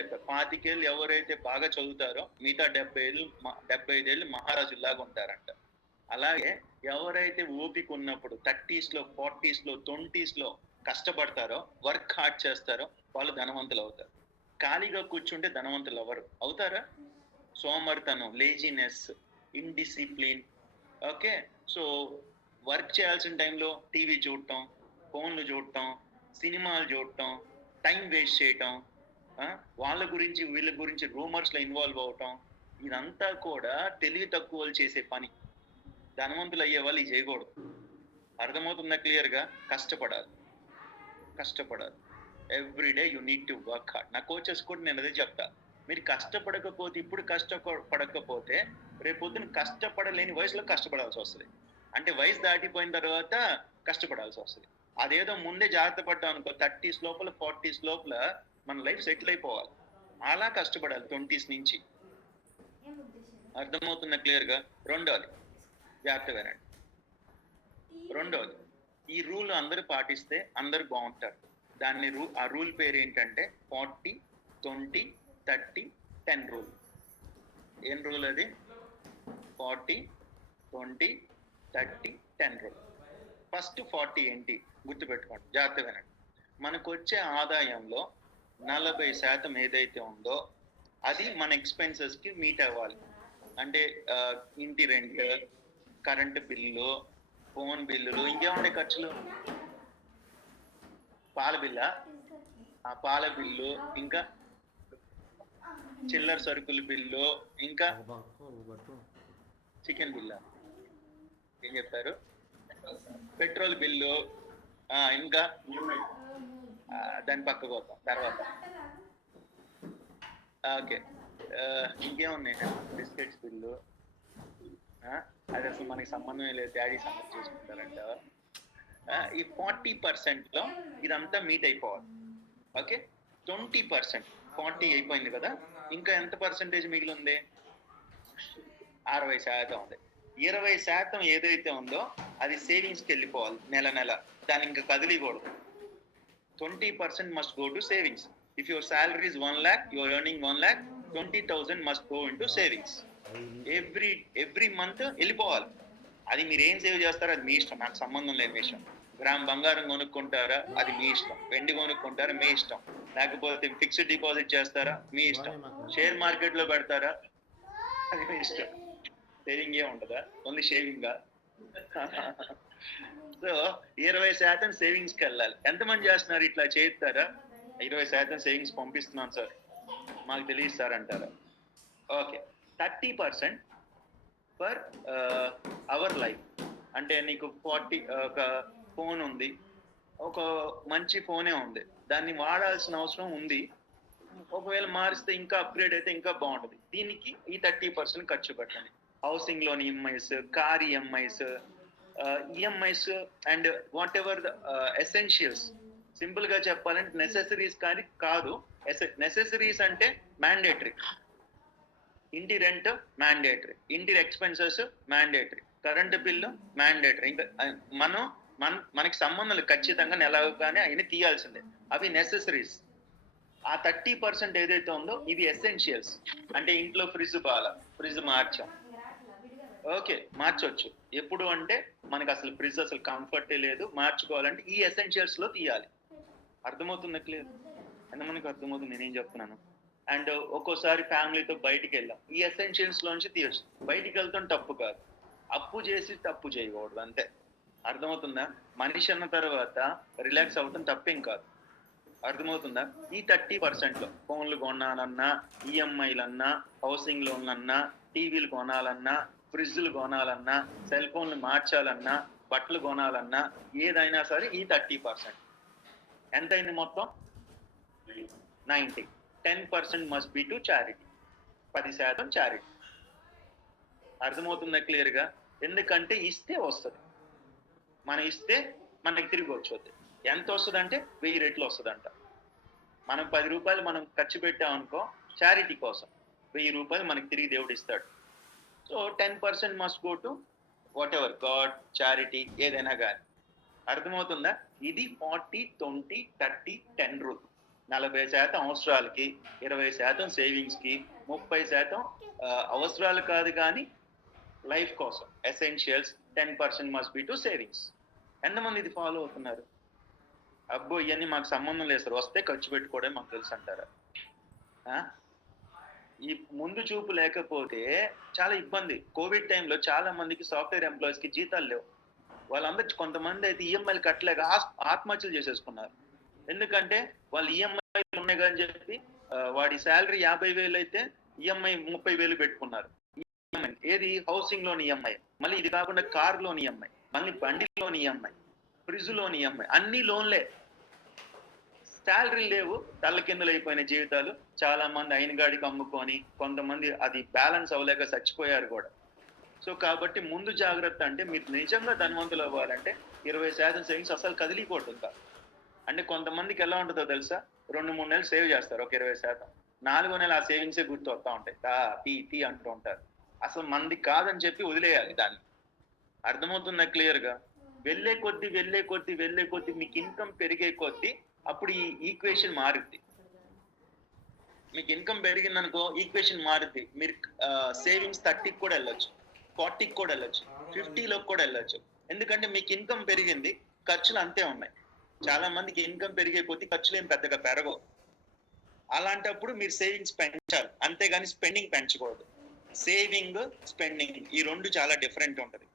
చెప్పారు, 25 ఎవరైతే బాగా చదువుతారో మిగతా 75 ఏళ్ళు మహారాజుల్లాగా ఉంటారంట. అలాగే ఎవరైతే ఓపిక ఉన్నప్పుడు 30స్‌లో, 40స్‌లో, 20స్‌లో కష్టపడతారో, వర్క్ హార్డ్ చేస్తారో వాళ్ళు ధనవంతులు అవుతారు. ఖాళీగా కూర్చుంటే ధనవంతులు అవ్వరు. అవుతారా? సోమరితనం, laziness, indiscipline. Okay. So work చేయాల్సిన టైంలో టీవీ చూడటం, ఫోన్లు చూడటం, సినిమాలు చూడటం, టైం వేస్ట్ చేయటం, వాళ్ళ గురించి వీళ్ళ గురించి రూమర్స్‌లో ఇన్వాల్వ్ అవ్వటం, ఇదంతా కూడా తెలివి తక్కువోళ్ళు చేసే పని. ధనవంతులు అయ్యే వాళ్ళు ఇది చేయకూడదు. అర్థమవుతుందా క్లియర్‌గా? కష్టపడాలి. కష్టపడాలి. Every day you need to work hard. నా కోచెస్ కూడా నేను అదే చెప్తా. మీరు కష్టపడకపోతే, ఇప్పుడు కష్టపడకపోతే రేపొద్దున కష్టపడలేని వయసులో కష్టపడాల్సొస్తది. అంటే వయసు దాటిపోయిన తర్వాత కష్టపడాల్సొస్తది. అదేదో ముందే జాగ్రత్త పడ్డాం అనుకో 30స్ లోపల, 40స్ లోపల మన లైఫ్ సెటిల్ అయిపోవాలి. అలా కష్టపడాలి 20స్ నుంచి. అర్థమవుతుందా క్లియర్‌గా? రెండోది జాగ్రత్తగా వినండి. రెండోది, ఈ రూల్ అందరూ పాటిస్తే అందరూ బావుంటారు. ఆ రూల్ పేరేంటంటే 40, 20, 30, 10 రూల్. ఏం రూల్ అది? 40, 20, 30, 10 రూల్. ఫస్ట్ 40 ఏంటి? గుర్తుపెట్టుకోండి. జాగ్రత్తగా వినండి. మనకొచ్చే ఆదాయంలో 40% ఏదైతే ఉందో అది మన ఎక్స్‌పెన్సెస్‌కి మీట్ అవ్వాలి. అంటే ఇంటి రెంట్, కరెంటు బిల్లు, ఫోన్ బిల్లులు, ఇంకేముంటాయి ఖర్చులు? పాల బిల్లా? ఆ పాల బిల్లు, ఇంకా చిల్లర సరుకుల బిల్లు, ఇంకా చికెన్ బిల్లా? ఏం చెప్పారు? పెట్రోల్ బిల్లు, ఇంకా దాని పక్కకు పోతాం తర్వాత. ఓకే. ఇంకేమున్నాయి? బిస్కెట్స్ బిల్లు, అది అసలు మనకి సంబంధమే లేదు, డాడీ సంగతి చూసుకుంటారంట. ఈ 40%లో ఇదంతా మీట్ అయిపోవాలి. ఓకే. 20% 40 అయిపోయింది కదా, ఇంకా ఎంత పర్సెంటేజ్ మిగిలి ఉంది? 60% ఉంది. 20% ఏదైతే ఉందో అది సేవింగ్స్‌కి వెళ్ళిపోవాలి నెల నెల. దాన్ని ఇంకా కదిలియకూడదు. 20% must go to savings. If your salary is 1 lakh, you are earning 1 lakh, 20,000 must go into savings. Every month వెళ్ళిపోవాలి. అది మీరు ఏం సేవ్ చేస్తారో అది మీ ఇష్టం, నాకు సంబంధం లేని విషయం. గ్రామ్ బంగారం కొనుక్కుంటారా? అది మీ ఇష్టం. వెండి కొనుక్కుంటారా? మీ ఇష్టం. లేకపోతే ఫిక్స్డ్ డిపాజిట్ చేస్తారా? మీ ఇష్టం. షేర్ మార్కెట్లో పెడతారా? అది మీ ఇష్టం. సేవింగ్ ఏ ఉండదా? ఓన్లీ షేవింగా? సో 20% సేవింగ్స్కి వెళ్ళాలి. ఎంతమంది చేస్తున్నారు ఇట్లా? చేస్తారా? 20% సేవింగ్స్ పంపిస్తున్నాను సార్, మాకు తెలియదు సార్ అంటారా? ఓకే. 30% for our life. అంటే నీకు ఒక ఫోన్ ఉంది, ఒక మంచి ఫోనే ఉంది, దాన్ని వాడాల్సిన అవసరం ఉంది. ఒకవేళ మారిస్తే ఇంకా అప్గ్రేడ్ అయితే ఇంకా బాగుంటుంది. దీనికి ఈ 30% ఖర్చు పెట్టండి. Housing loan EMIs, car EMIs, EMIs and what ever the essentials. Simple గా చెప్పాలంటే నెసెసరీస్ కానీ కాదు. నెసెసరీస్ అంటే మ్యాండేటరీ. ఇంటి రెంట్ మ్యాండేటరీ, ఇంటి expenses mandatory, current bill mandatory. ఇంకా మనకి సంబంధాలు ఖచ్చితంగా నెలగానే అవన్నీ తీయాల్సిందే. అవి నెసెసరీస్. ఆ 30% ఏదైతే ఉందో ఇవి ఎసెన్షియల్స్. అంటే ఇంట్లో ఫ్రిడ్జ్ మార్చాం, ఓకే, మార్చొచ్చు. ఎప్పుడు అంటే మనకి అసలు ఫ్రిడ్జ్ అసలు కంఫర్టే లేదు, మార్చుకోవాలంటే ఈ ఎసెన్షియల్స్ లో తీయాలి. అర్థమవుతుందా క్లియర్? ఎంతమందికి అర్థమవుతుంది నేనేం చెప్తున్నాను? అండ్ ఒక్కోసారి ఫ్యామిలీతో బయటికి వెళ్ళాం, ఈ ఎసెన్షియల్స్ లోంచి తీయచ్చు. బయటికి వెళ్తాం తప్పు కాదు, అప్పు చేసి తప్పు చేయకూడదు, అంతే. అర్థమవుతుందా? మనిషి అన్న తర్వాత రిలాక్స్ అవ్వటం తప్పేం కాదు. అర్థమవుతుందా? ఈ 30%లో ఫోన్లు కొనాలన్నా, ఈఎంఐలన్నా, హౌసింగ్ లోన్లన్నా, టీవీలు కొనాలన్నా, ఫ్రిడ్జ్లు కొనాలన్నా, సెల్ ఫోన్లు మార్చాలన్నా, బట్టలు కొనాలన్నా, ఏదైనా సరే ఈ 30%. ఎంతైంది మొత్తం? 90. 10% must be to charity. 10% charity. అర్థమవుతుందా క్లియర్గా? ఎందుకంటే ఇస్తే వస్తుంది. మనం ఇస్తే మనకి తిరిగి వచ్చేది. ఎంత వస్తుంది అంటే 1000 రెట్లు వస్తుందంట. మనం 10 రూపాయలు మనం ఖర్చు పెట్టామనుకో చారిటీ కోసం, 1000 రూపాయలు మనకి తిరిగి దేవుడు ఇస్తాడు. So 10% must go to what ever God, charity, ఏదైనా కానీ. అర్థమవుతుందా? ఇది 40, 20, 30, 10 రూల్. 40% అవసరాలకి, 20% సేవింగ్స్కి, 30% అవసరాలు కాదు కానీ లైఫ్ కోసం essentials, 10% must be to savings. ఎంతమంది ఇది ఫాలో అవుతున్నారు? అబ్బో ఇవన్నీ మాకు సంబంధం లేదు సార్, వస్తే ఖర్చు పెట్టుకోవడం మాకు తెలుసు అంటారా? ఈ ముందు చూపు లేకపోతే చాలా ఇబ్బంది. కోవిడ్ టైంలో చాలా మందికి సాఫ్ట్వేర్ ఎంప్లాయీస్కి జీతాలు లేవు. వాళ్ళందరూ కొంతమంది అయితే ఈఎంఐలు కట్టలేక ఆత్మహత్యలు చేసేసుకున్నారు. ఎందుకంటే వాళ్ళు ఈఎంఐలు ఉన్నాయి అని చెప్పి వాడి శాలరీ 50,000 అయితే ఈఎంఐ 30,000 పెట్టుకున్నారు. ఏది హౌసింగ్ లోని ఈఎంఐ, మళ్ళీ ఇది కాకుండా కార్ లోని ఈఎంఐ, మళ్ళీ బండిలోని ఈఎంఐ, ఫ్రిడ్జ్ లోని ఈఎంఐ, అన్ని లోన్లే. శాలరీ లేవు, తల్లకిందులు అయిపోయిన జీవితాలు. చాలా మంది అయిన గాడికి అమ్ముకొని, కొంతమంది అది బ్యాలెన్స్ అవ్వలేక చచ్చిపోయారు కూడా. సో కాబట్టి ముందు జాగ్రత్త అంటే మీరు నిజంగా ధనవంతులు అవ్వాలంటే 20% సేవింగ్స్ అసలు కదిలిపోతుంది. అంటే కొంతమందికి ఎలా ఉంటుందో తెలుసా, 2-3 నెలలు సేవ్ చేస్తారు ఒక 20%, 4వ నెల ఆ సేవింగ్సే గుర్తు వస్తూ ఉంటాయి, టీ అంటూ ఉంటారు. అసలు మంది కాదని చెప్పి వదిలేయాలి దాన్ని. అర్థమవుతుందా క్లియర్గా? వెళ్ళే కొద్దీ మీకు ఇన్కమ్ పెరిగే కొద్దీ అప్పుడు ఈ ఈక్వేషన్ మారుద్ది. మీకు ఇన్కమ్ పెరిగిందనుకో ఈక్వేషన్ మారుద్ది. మీరు సేవింగ్స్ 30కి కూడా వెళ్ళొచ్చు, 40కి కూడా వెళ్ళొచ్చు, 50లోకి కూడా వెళ్ళొచ్చు. ఎందుకంటే మీకు ఇన్కమ్ పెరిగింది, ఖర్చులు అంతే ఉన్నాయి. చాలా మందికి ఇన్కమ్ పెరిగే కొద్దీ ఖర్చులు ఏం పెద్దగా పెరగవు. అలాంటప్పుడు మీరు సేవింగ్స్ పెంచాలి, అంతేగాని స్పెండింగ్ పెంచకూడదు. సేవింగ్, స్పెండింగ్ ఈ రెండు చాలా డిఫరెంట్ ఉంటుంది.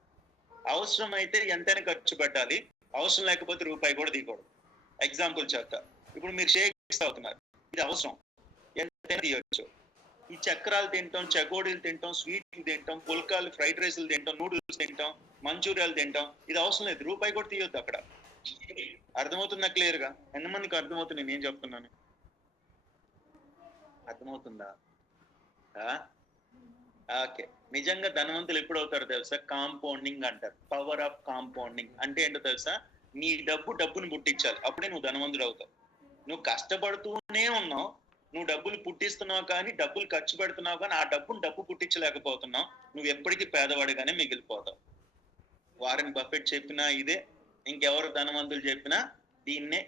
అవసరం అయితే ఎంతైనా ఖర్చు పెట్టాలి, అవసరం లేకపోతే రూపాయి కూడా దిగకూడదు. ఎగ్జాంపుల్ చెప్తా. ఇప్పుడు మీరు షేక్స్ అవుతున్నారు, ఇది అవసరం, ఎంతైనా తీయవచ్చు. ఈ చక్రాలు తింటాం, చకోడీలు తింటాం, స్వీట్లు తింటాం, పుల్కాలు, ఫ్రైడ్ రైస్లు తింటాం, నూడిల్స్ తింటాం, మంచూరియాలు తింటాం, ఇది అవసరం లేదు, రూపాయి కూడా తీయొద్దు అక్కడ. అర్థమవుతుందా క్లియర్గా? ఎంతమందికి అర్థమవుతుంది నేను చెప్తున్నాను? అర్థమవుతుందా? ఓకే. నిజంగా ధనవంతులు ఎప్పుడు అవుతారో తెలుసా? కాంపౌండింగ్ అంటారు. పవర్ ఆఫ్ కాంపౌండింగ్ అంటే ఏంటో తెలుసా? నీ డబ్బుని పుట్టించాలి, అప్పుడే నువ్వు ధనవంతుడు అవుతావు. నువ్వు కష్టపడుతూనే ఉన్నావు, నువ్వు డబ్బులు పుట్టిస్తున్నావు కానీ, డబ్బులు ఖర్చు పెడుతున్నావు కానీ, ఆ డబ్బు పుట్టించలేకపోతున్నావు. నువ్వు ఎప్పటికీ పేదవాడిగానే మిగిలిపోతావు. వారెన్ బఫెట్ చెప్పినా ఇదే, ఇంకెవరు ధనవంతులు చెప్పినా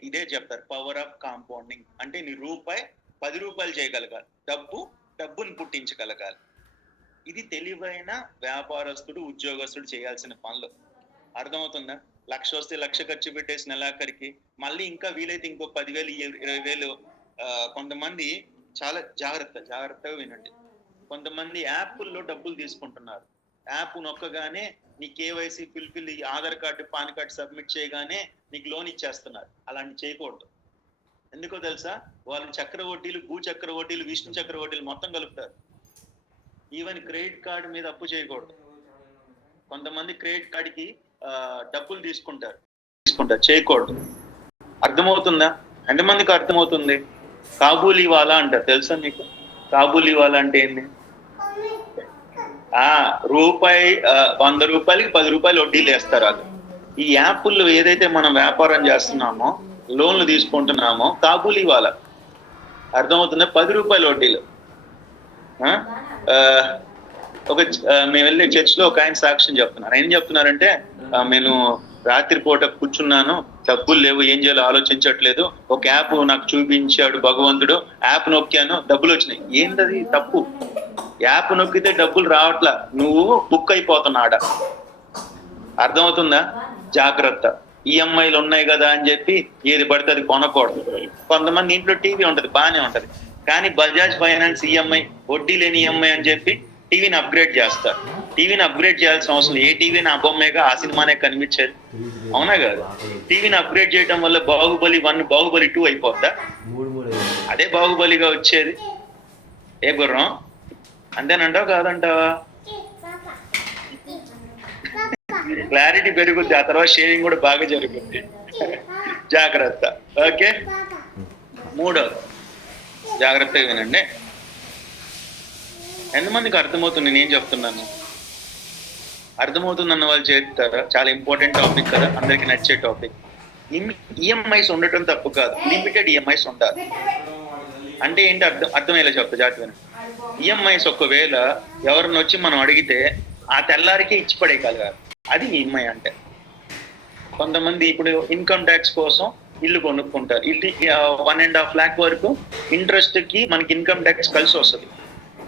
ఇదే చెప్తారు. పవర్ ఆఫ్ కాంపౌండింగ్ అంటే నీ రూపాయి 10 రూపాయలు చేయగలగాలి, డబ్బుని పుట్టించగలగాలి. ఇది తెలివైన వ్యాపారస్తుడు, ఉద్యోగస్తుడు చేయాల్సిన పనులు. అర్థమవుతుందా? 1,00,000 వస్తే 1,00,000 ఖర్చు పెట్టేసి నెలాఖరికి మళ్ళీ ఇంకా వీలైతే ఇంకో 10,000, 20,000. కొంతమంది చాలా జాగ్రత్తగా వినండి. కొంతమంది యాప్ల్లో డబ్బులు తీసుకుంటున్నారు. యాప్ నొక్కగానే నీ KYC fill Aadhaar card, pan card submit చేయగానే నీకు లోన్ ఇచ్చేస్తున్నారు. అలాంటి చేయకూడదు. ఎందుకో తెలుసా? వాళ్ళు చక్ర వడ్డీలు, భూచక్ర వడ్డీలు, విష్ణు చక్ర వడ్డీలు మొత్తం కలుపుతారు. ఈవెన్ క్రెడిట్ కార్డు మీద అప్పు చేయకూడదు. కొంతమంది క్రెడిట్ కార్డుకి డబ్బులు తీసుకుంటారు, చేయకూడదు. అర్థమవుతుందా? ఎంతమందికి అర్థమవుతుంది? కాబూలీవాలా అంటారు, తెలుసా మీకు? కాబూలీవాలా అంటే ఏంది? రూపాయి 100 రూపాయలకి 10 రూపాయలు వడ్డీలు వేస్తారు వాళ్ళు. ఈ యాప్ల్లో ఏదైతే మనం వ్యాపారం చేస్తున్నామో, లోన్లు తీసుకుంటున్నామో, కాబూలీవాలా. అర్థమవుతుందా? 10 రూపాయల వడ్డీలు. మేము వెళ్ళే చర్చిలో ఒక ఆయన సాక్ష్యం చెప్తున్నారు. ఏం చెప్తున్నారంటే, నేను రాత్రిపూట కూర్చున్నాను, డబ్బులు లేవు, ఏం చేయాలో ఆలోచించట్లేదు, ఒక యాప్ నాకు చూపించాడు భగవంతుడు, యాప్ నొక్కాను, డబ్బులు వచ్చినాయి. ఏంటది? తప్పు. యాప్ నొక్కితే డబ్బులు రావట్లా, నువ్వు బుక్ అయిపోతున్నాడ. అర్థమవుతుందా? జాగ్రత్త. ఈఎంఐలు ఉన్నాయి కదా అని చెప్పి ఏది పడితే అది కొనకూడదు. కొంతమంది ఇంట్లో టీవీ ఉంటది, బాగానే ఉంటది, కానీ బజాజ్ ఫైనాన్స్ ఈఎంఐ, వడ్డీ లేని ఈఎంఐ అని చెప్పి టీవీని అప్గ్రేడ్ చేస్తారు. టీవీని అప్గ్రేడ్ చేయాల్సిన అవసరం, ఏ టీవీని ఆ బొమ్మేగా ఆ సినిమానే కనిపించేది, అవునా కాదు? టీవీని అప్గ్రేడ్ చేయడం వల్ల బాహుబలి 1, బాహుబలి 2 అయిపోద్దా? అదే బాహుబలిగా వచ్చేది. ఏ గుర్రం? అంతేనంటావు కాదంటావా? క్లారిటీ పెరుగుద్ది, ఆ తర్వాత షేరింగ్ కూడా బాగా జరుగుద్ది. జాగ్రత్త. ఓకే. 3వ జాగ్రత్తగా వినండి. ఎంతమందికి అర్థమవుతుంది నేను చెప్తున్నాను? అర్థమవుతుంది అన్న వాళ్ళు చేస్తారా? చాలా ఇంపార్టెంట్ టాపిక్ కదా, అందరికి నచ్చే టాపిక్. ఈఎంఐస్ ఉండటం తప్పు కాదు, లిమిటెడ్ ఈఎంఐస్ ఉండాలి. అంటే ఏంటి అర్థమయ్యేలా చెప్తా జాగ్రత్త. ఈఎంఐస్ ఒకవేళ ఎవరిని వచ్చి మనం అడిగితే ఆ తెల్లారికి ఇచ్చి పడేయగలగాలి, అది ఈఎంఐ అంటే. కొంతమంది ఇప్పుడు ఇన్కమ్ ట్యాక్స్ కోసం ఇల్లు కొనుక్కుంటారు. 1.5 lakh వరకు ఇంట్రెస్ట్ కి మనకి ఇన్కమ్ ట్యాక్స్ కలిసి వస్తుంది.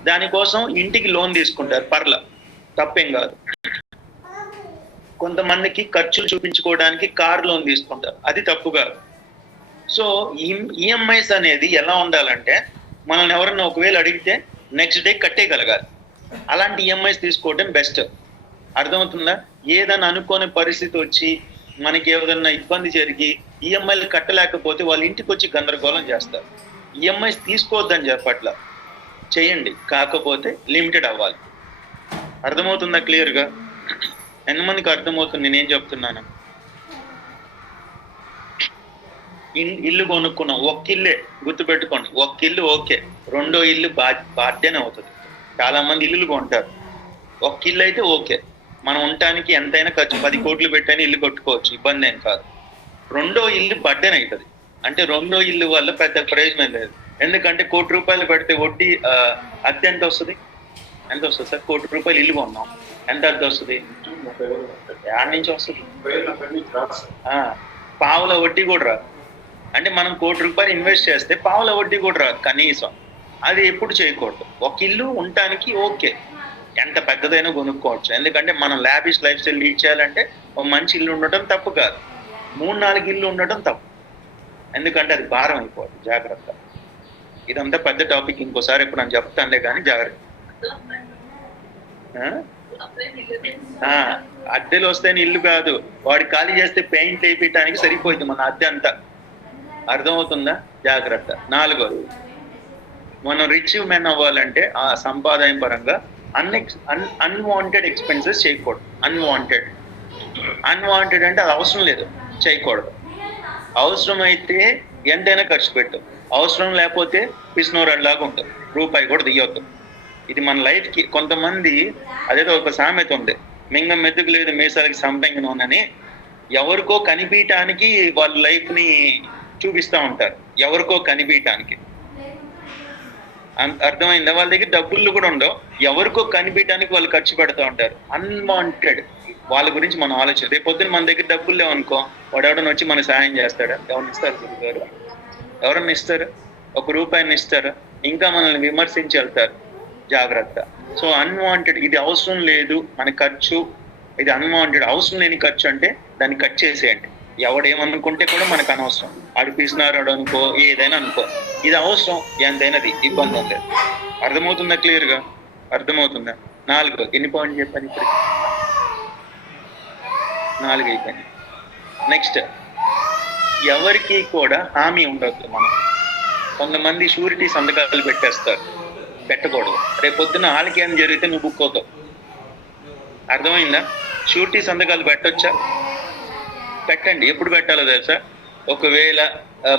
దానికోసం ఇంటికి లోన్ తీసుకుంటారు, పర్ల తప్పేం కాదు. కొంతమందికి ఖర్చులు చూపించుకోవడానికి కార్ లోన్ తీసుకుంటారు, అది తప్పు కాదు. సో ఈఎంఐస్ అనేది ఎలా ఉండాలంటే, మనల్ని ఎవరన్నా ఒకవేళ అడిగితే నెక్స్ట్ డే కట్టేయగలగాలి. అలాంటి ఈఎంఐస్ తీసుకోవడం బెస్ట్. అర్థమవుతుందా? ఏదైనా అనుకోని పరిస్థితి వచ్చి మనకి ఏదైనా ఇబ్బంది జరిగి ఈఎంఐలు కట్టలేకపోతే వాళ్ళ ఇంటికి వచ్చి గందరగోళం చేస్తారు. ఈఎంఐస్ తీసుకోవద్దని చెప్పట్ల, చేయండి, కాకపోతే లిమిటెడ్ అవ్వాలి. అర్థమవుతుందా క్లియర్గా? ఎంతమందికి అర్థమవుతుంది నేనేం చెప్తున్నాను? ఇల్లు కొనుక్కున్నాం, ఒక్క ఇల్లే గుర్తుపెట్టుకోండి, ఒక్క ఇల్లు ఓకే, రెండో ఇల్లు బాధ్యనే అవుతుంది. చాలా మంది ఇల్లులు కొంటారు, ఒక్క ఇల్లు అయితే ఓకే, మనం ఉండటానికి ఎంతైనా ఖర్చు 10 కోట్లు పెట్టని ఇల్లు కట్టుకోవచ్చు, ఇబ్బంది ఏం కాదు. రెండో ఇల్లు బడ్డెన్ అవుతుంది. అంటే రెండో ఇల్లు వల్ల పెద్ద ప్రయోజనం లేదు. ఎందుకంటే 1 కోటి రూపాయలు పెడితే వడ్డీ అద్దె ఎంత వస్తుంది? ఎంత వస్తుంది సార్? 1 కోటి రూపాయలు ఇల్లు కొన్నాం, ఎంత అద్దె వస్తుంది? 30,000 నుంచి వస్తుంది. పావుల వడ్డీ కూడా రాదు. అంటే మనం 1 కోటి రూపాయలు ఇన్వెస్ట్ చేస్తే పావుల వడ్డీ కూడా రాదు కనీసం. అది ఎప్పుడు చేయకూడదు. ఒక ఇల్లు ఉండటానికి ఓకే, ఎంత పెద్దదైనా కొనుక్కోవచ్చు. ఎందుకంటే మనం లావిష్ లైఫ్ స్టైల్ లీడ్ చేయాలంటే ఒక మంచి ఇల్లు ఉండటం తప్పు కాదు, 3-4 ఇల్లు ఉండటం తప్పు. ఎందుకంటే అది భారం అయిపోతుంది. జాగ్రత్త. ఇదంతా పెద్ద టాపిక్, ఇంకోసారి ఎప్పుడు నేను చెప్తానులే కానీ జాగ్రత్త. అద్దెలు వస్తేనే ఇల్లు కాదు, వాడు ఖాళీ చేస్తే పెయింట్ వేయటానికి సరిపోయింది మన అద్దె అంతా. అర్థమవుతుందా? జాగ్రత్త. 4వది, మనం రిచ్ మెన్ అవ్వాలంటే ఆ సంపాదన పరంగా అన్వాంటెడ్ ఎక్స్పెన్సెస్ చేయకూడదు. అన్వాంటెడ్ అంటే అది అవసరం లేదు, చేయకూడదు. అవసరం అయితే ఎంతైనా ఖర్చు పెట్టు, అవసరం లేకపోతే పిసినోరాల్లాగా ఉంటుంది, రూపాయి కూడా తీయొద్దు. ఇది మన లైఫ్కి. కొంతమంది అదేదో ఒక సామెత ఉంది, మింగం మెతుకు లేదు మీసాలకి సంపెంగ నూనెని. ఎవరికో కనిపించడానికి వాళ్ళ లైఫ్ని చూపిస్తూ ఉంటారు, ఎవరికో కనిపించడానికి. అర్థమైందా? వాళ్ళ దగ్గర డబ్బులు కూడా ఉండవు, ఎవరికో కనిపించడానికి వాళ్ళు ఖర్చు పెడతా ఉంటారు. అన్వాంటెడ్. వాళ్ళ గురించి మనం ఆలోచన. రేపు పొద్దున మన దగ్గర డబ్బులు లేవనుకో, వాడు ఎవడన్నా వచ్చి మనకు సహాయం చేస్తాడా? ఎవరిని ఇస్తారు గురువు గారు? ఎవరన్నా ఇస్తారు? 1 రూపాయిని ఇస్తారు, ఇంకా మనల్ని విమర్శించి వెళ్తారు. జాగ్రత్త. సో అన్వాంటెడ్, ఇది అవసరం లేదు మన ఖర్చు, ఇది అన్వాంటెడ్. అవసరం లేని ఖర్చు అంటే దాన్ని కట్ చేసేయండి. ఎవడేమనుకుంటే కూడా మనకు అనవసరం. అడిపిస్తున్నారు అనుకో, ఏదైనా అనుకో, ఇది అవసరం, ఎంతైనది, ఇబ్బంది లేదు. అర్థమవుతుందా క్లియర్గా? అర్థమవుతుందా? 4. ఎన్ని పాయింట్ చెప్పాను ఇప్పుడు? 4 అయిపోయింది. నెక్స్ట్, ఎవరికి కూడా హామీ ఉండొద్దు. మనం కొంతమంది షూరిటీ సంతకాలు పెట్టేస్తారు, పెట్టకూడదు. రేపు పొద్దున్న వాళ్ళకి ఏం జరిగితే నువ్వు బుక్ అవుతావు. అర్థమైందా? షూరిటీ సంతకాలు పెట్టొచ్చా? పెట్టండి. ఎప్పుడు పెట్టాలో తెలుసా? ఒకవేళ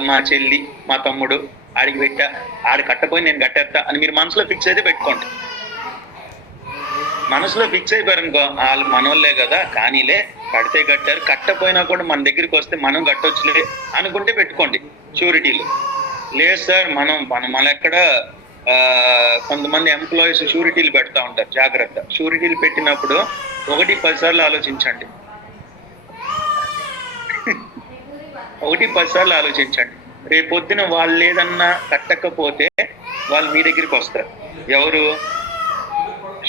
మా చెల్లి, మా తమ్ముడు ఆడికి పెట్టా, ఆడి కట్టపోయి నేను కట్టేస్తా అని మీరు మనసులో ఫిక్స్ అయితే పెట్టుకోండి. మనసులో ఫిక్స్ అయిపోయారనుకో, వాళ్ళు మనోళ్ళే కదా, కానీలే, కడితే కట్టారు, కట్టపోయినా కూడా మన దగ్గరికి వస్తే మనం కట్టొచ్చులే అనుకుంటే పెట్టుకోండి షూరిటీలు. లేదు సార్, మన ఎక్కడ కొంతమంది ఎంప్లాయీస్ షూరిటీలు పెడతా ఉంటారు. జాగ్రత్త. షూరిటీలు పెట్టినప్పుడు 1-10 సార్లు ఆలోచించండి. 1-10 సార్లు ఆలోచించండి. రేపు పొద్దున వాళ్ళు ఏదన్నా కట్టకపోతే వాళ్ళు మీ దగ్గరికి వస్తారు. ఎవరు?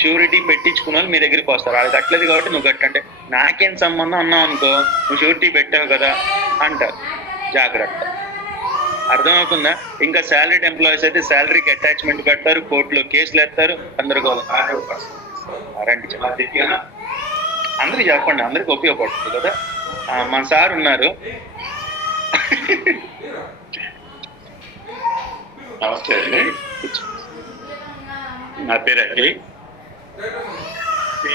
షూరిటీ పెట్టించుకున్న వాళ్ళు మీ దగ్గరికి వస్తారు. అది కట్టలేదు కాబట్టి నువ్వు కట్టంటే నాకేం సంబంధం అన్నావు అనుకో, నువ్వు షూరిటీ పెట్టావు కదా అంటారు. జాగ్రత్త. అర్థమవుతుందా? ఇంకా శాలరీడ్ ఎంప్లాయీస్ అయితే శాలరీకి అటాచ్మెంట్ పెడతారు, కోర్టులో కేసులు వేస్తారు, గందరగోళం. రండి, అందరికి చెప్పండి, అందరికి ఉపయోగపడుతుంది కదా. మన సార్ ఉన్నారు. నమస్తే అండి, నా పేరు అజయ్.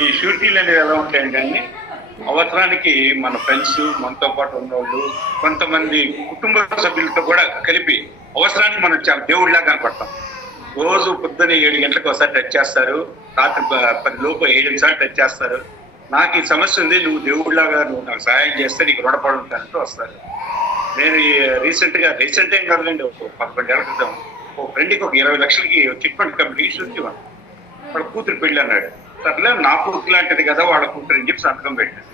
ఈ షూరిటీలు అనేవి ఎలా ఉంటాయంటే, అవసరానికి మన ఫ్రెండ్స్, మనతో పాటు ఉన్నవాళ్ళు, కొంతమంది కుటుంబ సభ్యులతో కూడా కలిపి అవసరానికి మనం చాలా దేవుడిలా కనపడతాం. రోజు పొద్దున్న 7 గంటలకు ఒకసారి టచ్ చేస్తారు, రాత్రి 10 లోపు 7 సార్లు టచ్ చేస్తారు. నాకు ఈ సమస్య ఉంది, నువ్వు దేవుడిలాగా నువ్వు నాకు సహాయం చేస్తే నీకు రుణపడి ఉంటానంటూ వస్తారు. నేను రీసెంట్ ఏం కాదులేండి, 11 ఏళ్ల క్రితం ఒక ఫ్రెండ్కి ఒక 20 లక్షలకి చిట్ ఫండ్ కంపెనీకి షూరిటీ ఇవ్వను. వాళ్ళ కూతురు పెళ్ళి అన్నాడు. సర్లే, నా కూతురు లాంటిది కదా వాళ్ళ కూతురు అని చెప్పి సంతకం పెట్టాను.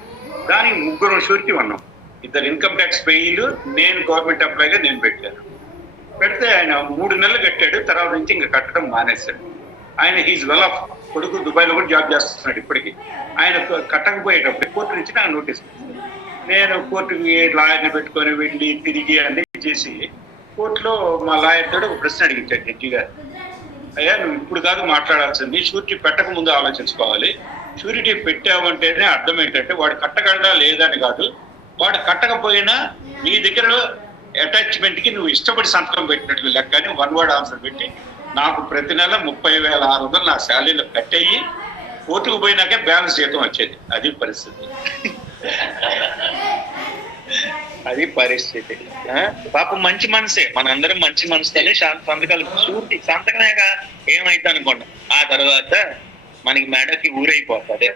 దానికి 3 షూరిటీ ఉన్నాం. ఇద్దరు ఇన్కమ్ ట్యాక్స్ పేయీలు, నేను గవర్నమెంట్ ఎంప్లాయీగా నేను పెట్టాను. పెడితే ఆయన 3 నెలలు కట్టాడు, తర్వాత నుంచి ఇంకా కట్టడం మానేశాడు. ఆయన హీజ్ వెల్ ఆఫ్, కొడుకు దుబాయ్లో కూడా జాబ్ చేస్తున్నాడు ఇప్పటికీ. ఆయన కట్టకపోయేటప్పుడు కోర్టు నుంచి నాకు నోటీస్ ఇచ్చింది. నేను కోర్టుకి లాయర్ని పెట్టుకొని వెళ్ళి తిరిగి అన్ని చేసి కోర్టులో మా లాయర్ తోటి ఒక ప్రశ్న అడిగించాడు జడ్జి గారు. అయ్యా, నువ్వు ఇప్పుడు కాదు మాట్లాడాల్సింది, షూరిటీ పెట్టక ముందు ఆలోచించుకోవాలి. షూరిటీ పెట్టావంటేనే అర్థం ఏంటంటే వాడు కట్టగలడా లేదా అని కాదు, వాడు కట్టకపోయినా నీ దగ్గర అటాచ్మెంట్ కి నువ్వు ఇష్టపడి సంతకం పెట్టినట్లు లెక్క అని 1 వర్డ్ ఆన్సర్ పెట్టి నాకు ప్రతి నెల 30,600 నా శాలరీలో కట్టయ్యి కోర్టుకు పోయినాకే బ్యాలెన్స్ జీతం వచ్చేది. అది పరిస్థితి. అది పరిస్థితి. పాపం మంచి మనసే, మనందరం మంచి మనసుతోనే సంతకాలు షూరిటీ సంతకమేగా ఏమైతే అనుకోండి, ఆ తర్వాత మనకి మెడకి ఊరైపోతుంది.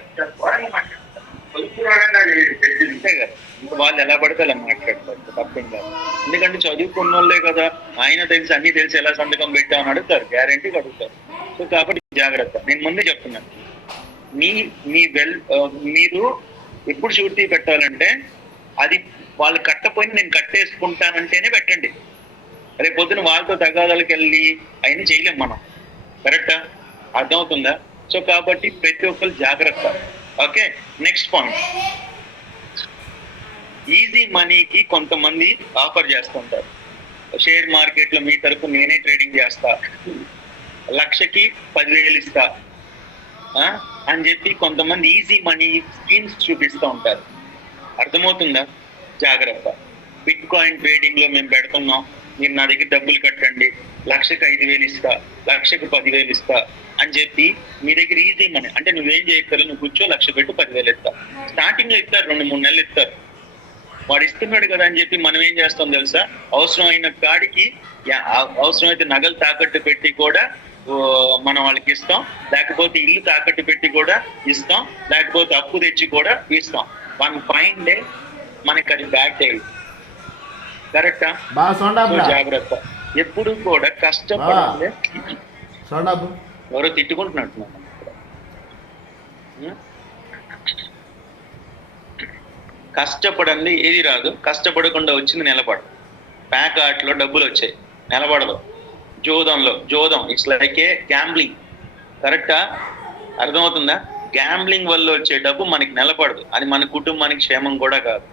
అంతే కదా, వాళ్ళు ఎలా పడితే అలా మాట్లాడతారు, తప్పేం కాదు. ఎందుకంటే చదువుకున్న వాళ్ళే కదా, ఆయన తెలిసి అన్ని తెలిసి ఎలా సంతకం పెట్టామని అడుగుతారు, గ్యారంటీగా అడుగుతారు. సో కాబట్టి జాగ్రత్త. నేను ముందే చెప్తున్నాను, మీరు ఎప్పుడు షూరిటీ పెట్టాలంటే అది వాళ్ళు కట్టపోయిన నేను కట్టేసుకుంటానంటేనే పెట్టండి. రేపు పొద్దున వాళ్ళతో తగాదాలకు వెళ్ళి అయినా చేయలేం మనం. కరెక్టా? అర్థమవుతుందా? సో కాబట్టి ప్రతి ఒక్కరు జాగ్రత్త. Okay, next point. ఈజీ మనీకి కొంతమంది ఆఫర్ చేస్తుంటారు. షేర్ మార్కెట్ లో మీ తరపు నేనే ట్రేడింగ్ చేస్తా, 1,00,000కి 10,000 ఇస్తా అని చెప్పి కొంతమంది ఈజీ మనీ స్కీమ్స్ చూపిస్తూ ఉంటారు. అర్థమవుతుందా? జాగ్రత్త. బిట్ కాయిన్ ట్రేడింగ్ లో మేము పెడుతున్నాం, మీరు నా దగ్గర డబ్బులు కట్టండి, 1,00,000కి 5,000 ఇస్తా, 1,00,000కి 10,000 ఇస్తా అని చెప్పి మీ దగ్గర ఈజీ మనీ అంటే నువ్వేం చేయగలరు, నువ్వు కూర్చో 1,00,000 పెట్టు 10,000 ఇస్తా. స్టార్టింగ్ లో ఇస్తారు, 2-3 నెలలు ఇస్తారు. వాడు ఇస్తున్నాడు కదా అని చెప్పి మనం ఏం చేస్తాం తెలుసా, అవసరమైన కాడికి అవసరమైతే నగలు తాకట్టు పెట్టి కూడా మనం వాళ్ళకి ఇస్తాం, లేకపోతే ఇల్లు తాకట్టు పెట్టి కూడా ఇస్తాం, లేకపోతే అప్పు తెచ్చి కూడా ఇస్తాం. 1 ఫైన్ డే మనకి అది బ్యాక్ డే. కరెక్టా? జాగ్రత్త. ఎప్పుడు కూడా కష్టపడాలి. ఎవరో తిట్టుకుంటున్నట్టున్నాను. కష్టపడండి ఏది రాదు, కష్టపడకుండా వచ్చింది నిలబడదు. ప్యాక్ ఆటలో డబ్బులు వచ్చాయి, నిలబడదు. జోదం ఇట్స్ లైక్ ఏ గ్యాంబ్లింగ్. కరెక్టా? అర్థమవుతుందా? గ్యాంబ్లింగ్ వల్ల వచ్చే డబ్బు మనకి నిలబడదు, అది మన కుటుంబానికి క్షేమం కూడా కాదు.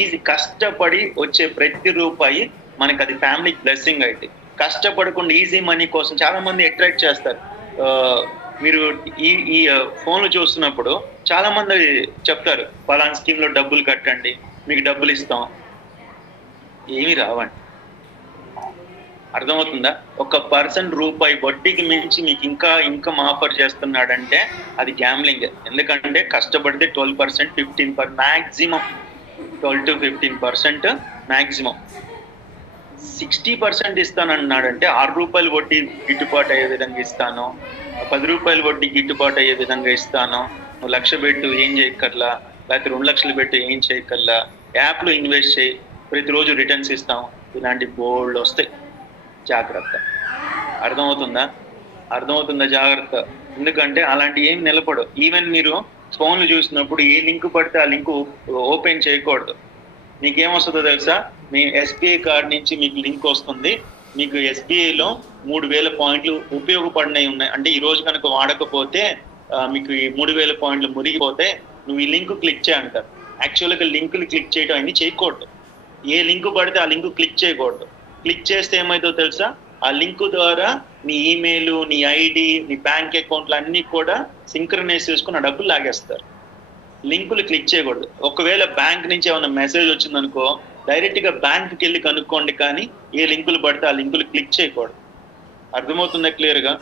ఈజీ కష్టపడి వచ్చే ప్రతి రూపాయి మనకి అది ఫ్యామిలీ బ్లెస్సింగ్ అయితే. కష్టపడకుండా ఈజీ మనీ కోసం చాలా మంది అట్రాక్ట్ చేస్తారు. మీరు ఈ ఫోన్లు చూస్తున్నప్పుడు చాలా మంది చెప్తారు, పలానా స్కీమ్ లో డబ్బులు కట్టండి, మీకు డబ్బులు ఇస్తాం. ఏమి రావండి. అర్థమవుతుందా? ఒక పర్సన్ రూపాయి వడ్డీకి మించి మీకు ఇంకా ఇన్కమ్ ఆఫర్ చేస్తున్నాడంటే అది గ్యాంబ్లింగ్. ఎందుకంటే కష్టపడితే 12%, 15% మాక్సిమం, 12 to 15% మాక్సిమం. 60% ఇస్తానన్నాడంటే 6 రూపాయలు వడ్డీ గిట్టుబాటు అయ్యే విధంగా ఇస్తాను, 10 రూపాయలు వడ్డీ గిట్టుబాటు అయ్యే విధంగా ఇస్తాను, 1,00,000 పెట్టు ఏం చేయక్కర్లా, లేకపోతే 2,00,000 పెట్టు ఏం చేయక్కర్లా, యాప్లో ఇన్వెస్ట్ చేయి, ప్రతిరోజు రిటర్న్స్ ఇస్తాం, ఇలాంటి బోల్డ్ వస్తాయి. జాగ్రత్త. అర్థమవుతుందా? జాగ్రత్త. ఎందుకంటే అలాంటి ఏం నిలబడవు. ఈవెన్ మీరు ఫోన్లు చూసినప్పుడు ఏ లింక్ పడితే ఆ లింక్ ఓపెన్ చేయకూడదు. మీకేమొస్తుందో తెలుసా, మీ SBI కార్డ్ నుంచి మీకు లింక్ వస్తుంది, మీకు SBIలో 3,000 పాయింట్లు ఉపయోగపడినవి ఉన్నాయి అంటే ఈ రోజు కనుక వాడకపోతే మీకు ఈ 3,000 పాయింట్లు మురిగిపోతే నువ్వు ఈ లింక్ క్లిక్ చేయంటారు. యాక్చువల్గా లింకులు క్లిక్ చేయడం అన్ని చేయకూడదు. ఏ లింక్ పడితే ఆ లింక్ క్లిక్ చేయకూడదు. క్లిక్ చేస్తే ఏమైందో తెలుసా, ఆ లింక్ ద్వారా నీ ఈమెయిల్, నీ ఐడి, నీ బ్యాంక్ అకౌంట్లు అన్ని కూడా సింక్రనైజ్ చేసుకుని ఆ డబ్బులు లాగేస్తారు. లింకులు క్లిక్ చేయకూడదు. ఒకవేళ బ్యాంక్ నుంచి ఏమైనా మెసేజ్ వచ్చిందనుకో, డైరెక్ట్ గా బ్యాంక్కి వెళ్ళి కనుక్కోండి, కానీ ఏ లింకులు పడితే ఆ లింకులు క్లిక్ చేయకూడదు. అర్థమవుతుందా క్లియర్ గా?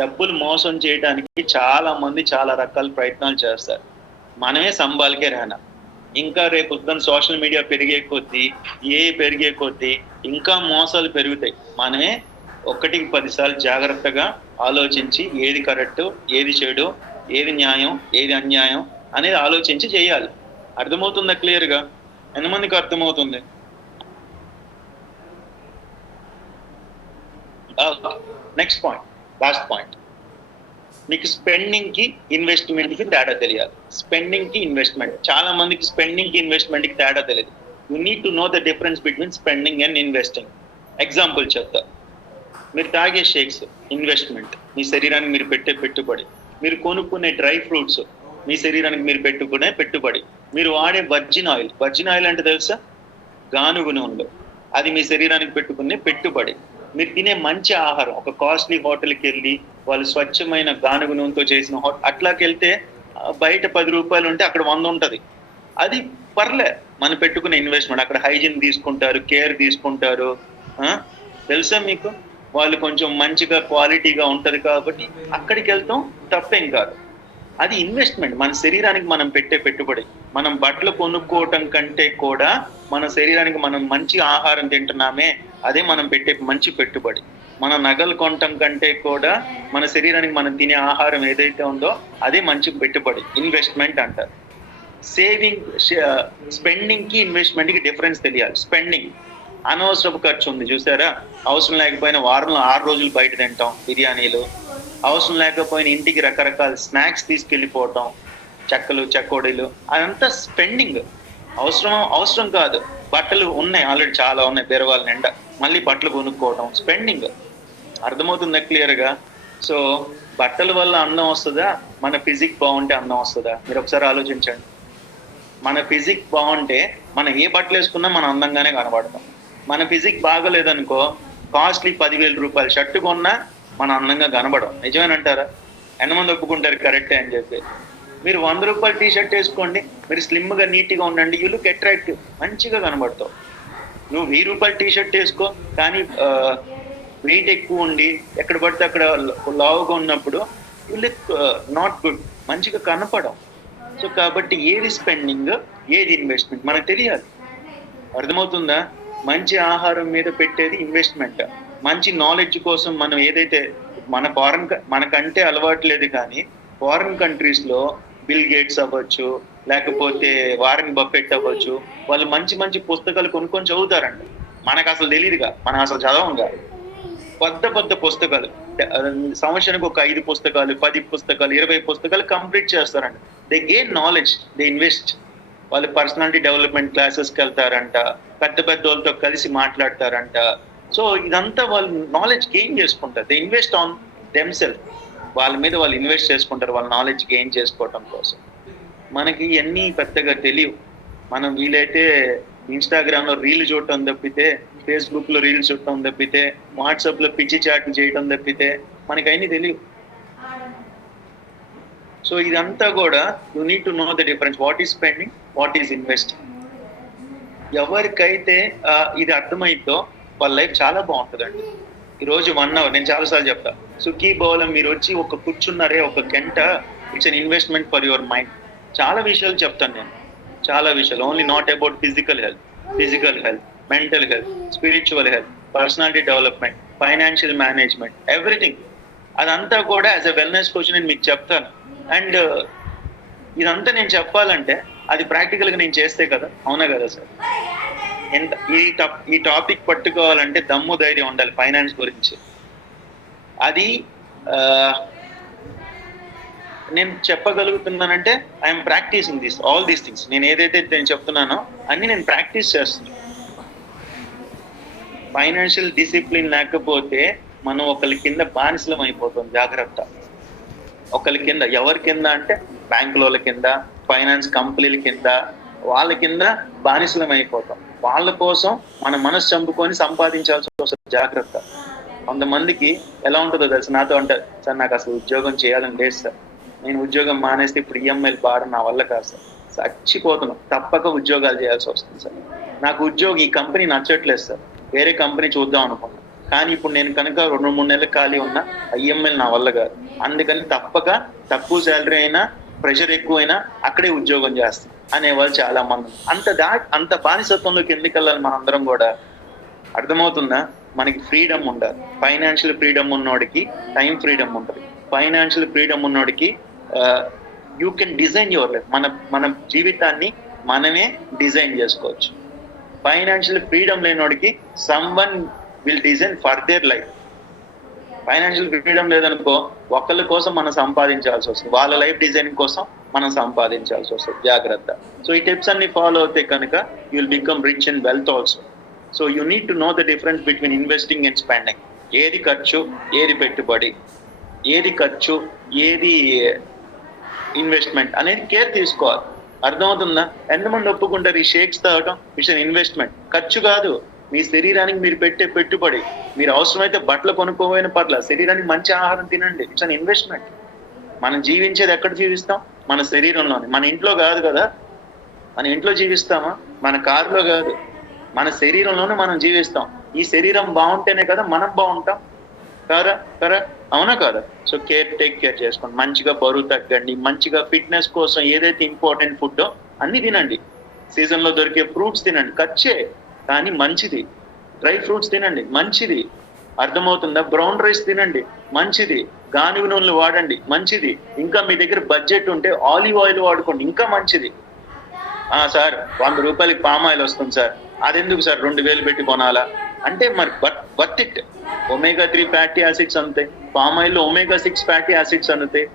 డబ్బులు మోసం చేయడానికి చాలా మంది చాలా రకాల ప్రయత్నాలు చేస్తారు. మనమే సంబాలకే రానా. ఇంకా రేపు సోషల్ మీడియా పెరిగే కొద్దీ ఇంకా మోసాలు పెరుగుతాయి. మనమే 1కి 10 సార్లు జాగ్రత్తగా ఆలోచించి ఏది కరెక్ట్, ఏది చెడు, ఏది న్యాయం, ఏది అన్యాయం అనేది ఆలోచించి చేయాలి. అర్థమవుతుందా క్లియర్ గా? ఎంతమందికి అర్థమవుతుంది? Next point, last point. మీకు స్పెండింగ్ కి ఇన్వెస్ట్మెంట్ కి తేడా తెలియాలి. స్పెండింగ్ కి ఇన్వెస్ట్మెంట్, చాలా మందికి స్పెండింగ్ కి ఇన్వెస్ట్మెంట్ కి తేడా తెలియదు. You need to know the difference between spending and investing. Example చెప్తా. మీరు తాగే షేక్స్ ఇన్వెస్ట్మెంట్, మీ శరీరానికి మీరు పెట్టే పెట్టుబడి. మీరు కొనుక్కునే డ్రై ఫ్రూట్స్ మీ శరీరానికి మీరు పెట్టుకునే పెట్టుబడి. మీరు వాడే వర్జిన్ ఆయిల్ అంటే తెలుసా? గానుగు నూనెలు, అది మీ శరీరానికి పెట్టుకునే పెట్టుబడి. మీరు తినే మంచి ఆహారం, ఒక కాస్ట్లీ హోటల్కి వెళ్ళి వాళ్ళు స్వచ్ఛమైన గానుగు నూనెతో చేసిన అట్లాకి వెళ్తే బయట 10 రూపాయలు ఉంటే అక్కడ 100 ఉంటుంది. అది పర్లే, మనం పెట్టుకునే ఇన్వెస్ట్మెంట్. అక్కడ హైజీన్ తీసుకుంటారు, కేర్ తీసుకుంటారు. తెలుసా మీకు? వాళ్ళు కొంచెం మంచిగా క్వాలిటీగా ఉంటది కాబట్టి అక్కడికి వెళ్తాం, తప్పేం కాదు. అది ఇన్వెస్ట్మెంట్, మన శరీరానికి మనం పెట్టే పెట్టుబడి. మనం బట్టలు కొనుక్కోవటం కంటే కూడా మన శరీరానికి మనం మంచి ఆహారం తింటున్నామే, అదే మనం పెట్టే మంచి పెట్టుబడి. మన నగలు కొనటం కంటే కూడా మన శరీరానికి మనం తినే ఆహారం ఏదైతే ఉందో అదే మంచి పెట్టుబడి, ఇన్వెస్ట్మెంట్ అంటారు. సేవింగ్, స్పెండింగ్ కి ఇన్వెస్ట్మెంట్ కి డిఫరెన్స్ తెలియాలి. స్పెండింగ్ అనవసరపు ఖర్చు ఉంది చూసారా? అవసరం లేకపోయినా వారంలో 6 రోజులు బయట తింటాం బిర్యానీలు, అవసరం లేకపోయినా ఇంటికి రకరకాల స్నాక్స్ తీసుకెళ్ళిపోవటం, చెక్కోడీలు, అదంతా స్పెండింగ్. అవసరం కాదు. బట్టలు ఉన్నాయి, ఆల్రెడీ చాలా ఉన్నాయి బెరవాళ్ళ నిండా, మళ్ళీ బట్టలు కొనుక్కోవటం స్పెండింగ్. అర్థమవుతుందా క్లియర్గా? సో బట్టల వల్ల అందం వస్తుందా? మన ఫిజిక్ బాగుంటే అందం వస్తుందా? మీరు ఒకసారి ఆలోచించండి. మన ఫిజిక్ బాగుంటే మనం ఏ బట్టలు వేసుకున్నా మనం అందంగానే కనబడతాం. మన ఫిజిక్ బాగలేదనుకో, కాస్ట్లీ 10,000 రూపాయల షర్టు కొన్నా మనం అందంగా కనబడం. నిజమేనంటారా? ఎంతమంది ఒప్పుకుంటారు కరెక్టే అని చెప్పి? మీరు 100 రూపాయల టీ షర్ట్ వేసుకోండి, మీరు స్లిమ్గా నీట్గా ఉండండి, యూ లుక్ అట్రాక్టివ్, మంచిగా కనబడతావు. నువ్వు 1000 రూపాయల టీ షర్ట్ వేసుకో, కానీ వెయిట్ ఎక్కువ ఉండి ఎక్కడ పడితే అక్కడ లావుగా ఉన్నప్పుడు యూ లుక్ నాట్ గుడ్, మంచిగా కనపడం. సో కాబట్టి ఏది స్పెండింగ్, ఏది ఇన్వెస్ట్మెంట్ మనకు తెలియాలి. అర్థమవుతుందా? మంచి ఆహారం మీద పెట్టేది ఇన్వెస్ట్మెంట్. మంచి నాలెడ్జ్ కోసం మనం ఏదైతే మనకంటే అలవాటు లేదు, కానీ ఫారిన్ కంట్రీస్లో బిల్ గేట్స్ అవ్వచ్చు, లేకపోతే వారెన్ బఫెట్ అవ్వచ్చు, వాళ్ళు మంచి మంచి పుస్తకాలు కొనుక్కొని చదువుతారంట. మనకు అసలు తెలియదుగా, మనం అసలు చదవంగా. పెద్ద పుస్తకాలు, సంవత్సరానికి ఒక 5 పుస్తకాలు, 10 పుస్తకాలు, 20 పుస్తకాలు కంప్లీట్ చేస్తారంట. They gain knowledge, they invest. వాళ్ళు పర్సనాలిటీ డెవలప్మెంట్ క్లాసెస్కి వెళ్తారంట, పెద్ద వాళ్ళతో కలిసి మాట్లాడతారంట. సో ఇదంతా వాళ్ళు నాలెడ్జ్ గెయిన్ చేసుకుంటారు. They invest on themself. వాళ్ళ మీద వాళ్ళు ఇన్వెస్ట్ చేసుకుంటారు, వాళ్ళ నాలెడ్జ్ గెయిన్ చేసుకోవటం కోసం. మనకి ఇవన్నీ పెద్దగా తెలియవు. మనం వీలైతే ఇన్స్టాగ్రామ్లో రీల్ చూడటం తప్పితే, ఫేస్బుక్లో రీల్స్ చూడటం తప్పితే, వాట్సాప్లో పిచ్చి చాట్లు చేయటం తప్పితే మనకి అన్నీ తెలియవు. సో ఇదంతా కూడా you need to know the difference, what is spending, what is investing. ఎవరికైతే ఇది అర్థమైందో వాళ్ళ లైఫ్ చాలా బాగుంటుందండి. ఈరోజు 1 hour నేను చాలాసార్లు చెప్తా, సుఖీ బౌలం మీరు వచ్చి ఒక కూర్చున్నారే ఒక గంట, it's an investment for your mind. చాలా విషయాలు చెప్తాను నేను, చాలా విషయాలు. Only not about physical health, mental health, spiritual health, personality development, financial management, everything. అదంతా కూడా యాజ్ అ వెల్నెస్ కోచ్ నేను మీకు చెప్తాను. అండ్ ఇదంతా నేను చెప్పాలంటే అది ప్రాక్టికల్గా నేను చేస్తే కదా, అవునా కదా సార్? ఈ టాపిక్ పట్టుకోవాలంటే దమ్ము ధైర్యం ఉండాలి ఫైనాన్స్ గురించి. అది నేను చెప్పగలుగుతున్నానంటే I'm practising all these things. నేను ఏదైతే నేను చెప్తున్నానో అన్ని నేను ప్రాక్టీస్ చేస్తున్నాను. ఫైనాన్షియల్ డిసిప్లిన్ లేకపోతే మనం ఒకరి కింద బానిసలం అయిపోతాం. జాగ్రత్త. ఒకరి కింద, ఎవరి కింద అంటే బ్యాంకుల కింద, ఫైనాన్స్ కంపెనీల కింద, వాళ్ళ కింద బానిసలం అయిపోతాం. వాళ్ళ కోసం మన మనసు చంపుకొని సంపాదించాల్సి వస్తుంది. జాగ్రత్త. కొంతమందికి ఎలా ఉంటుందో తెలుసు, నాతో అంటారు, సార్ నాకు అసలు ఉద్యోగం చేయాలని లేదు సార్, నేను ఉద్యోగం మానేస్తే ఇప్పుడు ఈఎంఐలు బాగా నా వల్ల కాదు సార్, చచ్చిపోతున్నాం, తప్పక ఉద్యోగాలు చేయాల్సి వస్తుంది సార్, నాకు ఉద్యోగం ఈ కంపెనీ నచ్చట్లేదు సార్, వేరే కంపెనీ చూద్దాం అనుకున్నాను, కానీ ఇప్పుడు నేను కనుక 2-3 నెలలు ఖాళీ ఉన్నా ఈఎంఐలు నా వల్ల కాదు, అందుకని తప్పక తక్కువ శాలరీ అయినా ప్రెషర్ ఎక్కువైనా అక్కడే ఉద్యోగం చేస్తాం అనేవాళ్ళు చాలా మంది. అంత బానిసత్వంలోకి ఎందుకు వెళ్ళాలి మనందరం కూడా? అర్థమవుతుందా? మనకి ఫ్రీడమ్ ఉండాలి. ఫైనాన్షియల్ ఫ్రీడమ్ ఉన్నోడికి టైం ఫ్రీడమ్ ఉంటుంది. ఫైనాన్షియల్ ఫ్రీడమ్ ఉన్నోడికి you can design your life. మన జీవితాన్ని మనమే డిజైన్ చేసుకోవచ్చు. ఫైనాన్షియల్ ఫ్రీడమ్ లేనోడికి someone will design for their life. Financial freedom లేదనుకో ఒకళ్ళ కోసం మనం సంపాదించాల్సి వస్తుంది, వాళ్ళ లైఫ్ డిజైనింగ్ కోసం మనం సంపాదించాల్సి వస్తుంది. జాగ్రత్త. సో ఈ టిప్స్ అన్ని ఫాలో అవుతే కనుక you will become rich in wealth also. So you need to know the difference between investing and spending. ఏది ఖర్చు, ఏది పెట్టుబడి, ఏది ఖర్చు, ఏది ఇన్వెస్ట్మెంట్ అనేది కేర్ తీసుకోవాలి. అర్థమవుతుందా? ఎంతమంది ఒప్పుకుంటారు ఈ షేక్స్ తాగటం ఇట్స్ ఇన్వెస్ట్మెంట్? ఖర్చు కాదు, మీ శరీరానికి మీరు పెట్టే పెట్టుబడి. మీరు అవసరమైతే బట్టలు కొనుక్కోపోయిన పట్ల శరీరానికి మంచి ఆహారం తినండి, ఇట్స్ అన్ ఇన్వెస్ట్మెంట్. మనం జీవించేది ఎక్కడ జీవిస్తాం? మన శరీరంలోనే. మన ఇంట్లో కాదు కదా, మన ఇంట్లో జీవిస్తామా? మన కారులో కాదు, మన శరీరంలోనే మనం జీవిస్తాం. ఈ శరీరం బాగుంటేనే కదా మనం బాగుంటాం. కరా అవునా కదా? సో టేక్ కేర్ చేసుకోండి, మంచిగా బరువు తగ్గండి, మంచిగా ఫిట్నెస్ కోసం ఏదైతే ఇంపార్టెంట్ ఫుడ్డో అన్ని తినండి. సీజన్ లో దొరికే ఫ్రూట్స్ తినండి, ఖర్చే కానీ మంచిది. డ్రై ఫ్రూట్స్ తినండి, మంచిది. అర్థమవుతుందా? బ్రౌన్ రైస్ తినండి, మంచిది. గానుగ నూనెలు వాడండి, మంచిది. ఇంకా మీ దగ్గర బడ్జెట్ ఉంటే ఆలివ్ ఆయిల్ వాడుకోండి, ఇంకా మంచిది. సార్ 100 రూపాయలకి పామ్ ఆయిల్ వస్తుంది సార్, అదెందుకు సార్ 2000 పెట్టి కొనాలా అంటే మరి worth it. omega-3 fatty acids అందుతాయి, palm oil omega-6 fatty acids అందుతాయి.